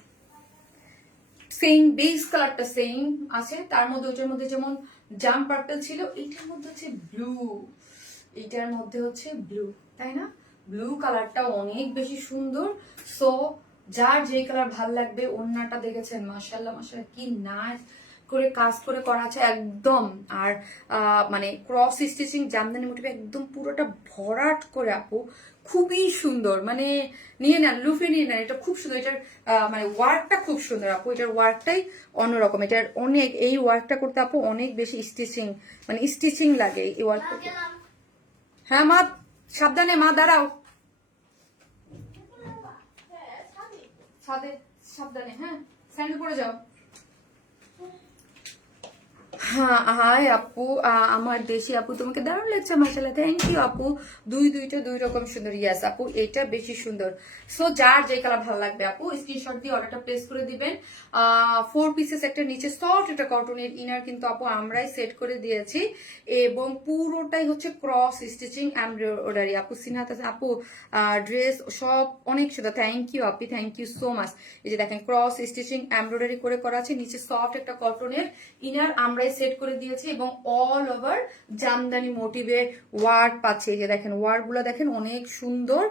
সেম বেস কালারটা সেম আছে, তার মধ্যে ওটার মধ্যে যেমন জাম পার্পল ছিল, এইটার মধ্যে হচ্ছে ব্লু, এইটার মধ্যে হচ্ছে ব্লু, তাই না? ব্লু কালারটা অনেক বেশি সুন্দর। সো যার যে কালার ভাল লাগবে, ওড়নাটা দেখেছেন মাশাআল্লাহ মাশাআল্লাহ কি নাইস করে কাজ করে করা আছে একদম। আর মানে ক্রস স্টিচিং জামদানি মোটিভে একদম পুরোটা ভরাট করে আপু, খুবই সুন্দর। মানে নিয়ে নেন, লুফে নিয়ে নেন, এটা খুব সুন্দর। এটার মানে ওয়ার্কটা খুব সুন্দর আপু, এটার ওয়ার্কটাই অন্যরকম। এটার অনেক, এই ওয়ার্কটা করতে আপু অনেক বেশি স্টিচিং, মানে স্টিচিং লাগে এই ওয়ার্ক করতে। হ্যাঁ মা, সাবধানে মা, দাঁড়াও, ছাদে সাবধানে, হ্যাঁ স্যান্ডেল পরে যাও। হ্যাঁ, হাই আপু, আমার দেশি আপু, তোমাকে দারুণ লাগছে মাশাআল্লাহ, থ্যাংক ইউ আপু। দুইটা দুই রকম সুন্দর, ইয়াস আপু, এটা বেশি সুন্দর। সো যার যে কালার ভালো লাগবে আপু স্ক্রিনশট দিয়ে অর্ডারটা প্লেস করে দিবেন। 4 পিসেস একটা নিচে সফট একটা কটনের ইনার কিন্তু আপু আমরাই সেট করে দিয়েছি, এবং পুরোটাই হচ্ছে ক্রস স্টিচিং এমব্রয়ডারি। আপু সিনহাত আপু ড্রেস সব অনেক সুন্দর, thank you Api, thank you so much. এই যে দেখেন ক্রস স্টিচিং এমব্রয়ডারি করে করা আছে, নিচে সফট একটা কটনের ইনার আমরাই সেট করে দিয়েছি, এবং অল ওভার জামদানি মোটিভের ওয়ার্ক পাচ্ছে। এই যে দেখেন ওয়ার্ক গুলা দেখেন অনেক সুন্দর,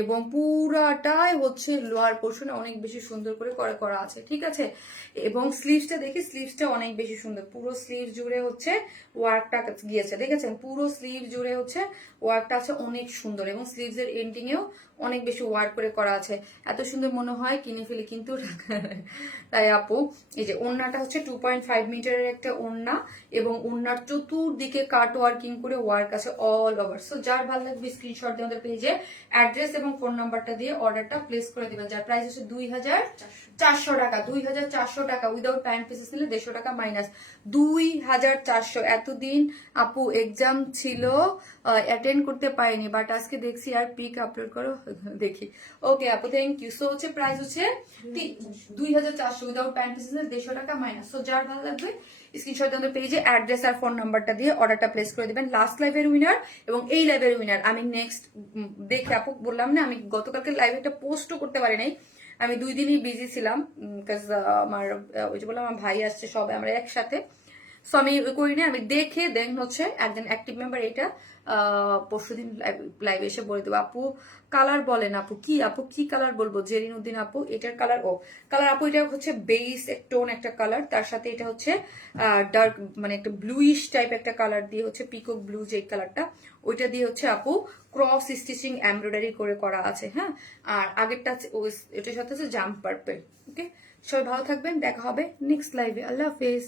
এবং পুরাটাই হচ্ছে লোয়ার পোর্শনে অনেক বেশি সুন্দর করে করা আছে, ঠিক আছে। এবং স্লিভসটা দেখি, স্লিভসটা অনেক বেশি সুন্দর, পুরো স্লিভ জুড়ে হচ্ছে ওয়ার্কটা গিয়েছে, দেখেছেন পুরো স্লিভ জুড়ে হচ্ছে ওয়ার্কটা আছে অনেক সুন্দর, এবং স্লিভস এর এন্ডিং এও অনেক বেশি ওয়ার্ক করে করা আছে। এত সুন্দর মনে হয় কিনে ফেলি, কিন্তু তাই আপু এই যে ওড়নাটা হচ্ছে 2.5 মিটারের একটা ওড়না, এবং ওড়নার চতুর্দিকে কাট ওয়ার্কিং করে ওয়ার্ক আছে অল ওভার। সো যার ভালো লাগবে স্ক্রিনশট দিয়ে আমাদের পেজে অ্যাড্রেস এবং ফোন নাম্বারটা দিয়ে অর্ডারটা প্লেস করে দিবেন, যার প্রাইস হচ্ছে 2400 টাকা। 2400 টাকা উইদাউট প্যান্ট পিসেস নিলে 150 টাকা মাইনাস। 2400। এতদিন আপু এক্সাম ছিল, অ্যাটেন্ড করতে পারিনি, বাট আজকে দেখছি আর পিক আপলোড করো, দেখি। ওকে আপু, থ্যাংক ইউ। সো হচ্ছে প্রাইস হচ্ছে 2400 উইদাউট প্যান্ট পিসেস 150 টাকা মাইনাস। সো যার ভালো লাগবে স্ক্রিনশট আমাদের পেজে অ্যাড্রেস আর ফোন নাম্বারটা দিয়ে অর্ডারটা প্লেস করে দিবেন। লাস্ট লাইভের উইনার এবং এই লাইভের উইনার আমি নেক্সট দেখে আপু বললাম না, আমি গতকালকে লাইভে একটা পোস্টও করতে পারি নাই, আমি 2 দিনই বিজি ছিলাম, বিকজ আমার ওই যে বললাম আমার ভাই আসছে, সবাই আমরা একসাথে। সো আমি করি না, আমি দেখে দেন হচ্ছে একজন অ্যাক্টিভ মেম্বার এটা পরশুদিন লাইভে এসে বলে দেবো। আপু কালার বলেন, আপু কি কালার বলবো? জেরিন উদ্দিন আপু, এটার কালার কালার আপু এটা হচ্ছে বেস টোন একটা কালার, তার সাথে এটা হচ্ছে ডার্ক মানে একটা ব্লুইশ টাইপ একটা কালার দিয়ে হচ্ছে পিকক ব্লু যে কালারটা, ওইটা দিয়ে হচ্ছে আপু ক্রস স্টিচিং এমব্রয়ডারি করে করা আছে। হ্যাঁ, আর আগেরটা এটার সাথে হচ্ছে জাম্প পার্পেল। ওকে, সবাই ভালো থাকবেন, দেখা হবে নেক্সট লাইভে। আল্লাহ হাফেজ।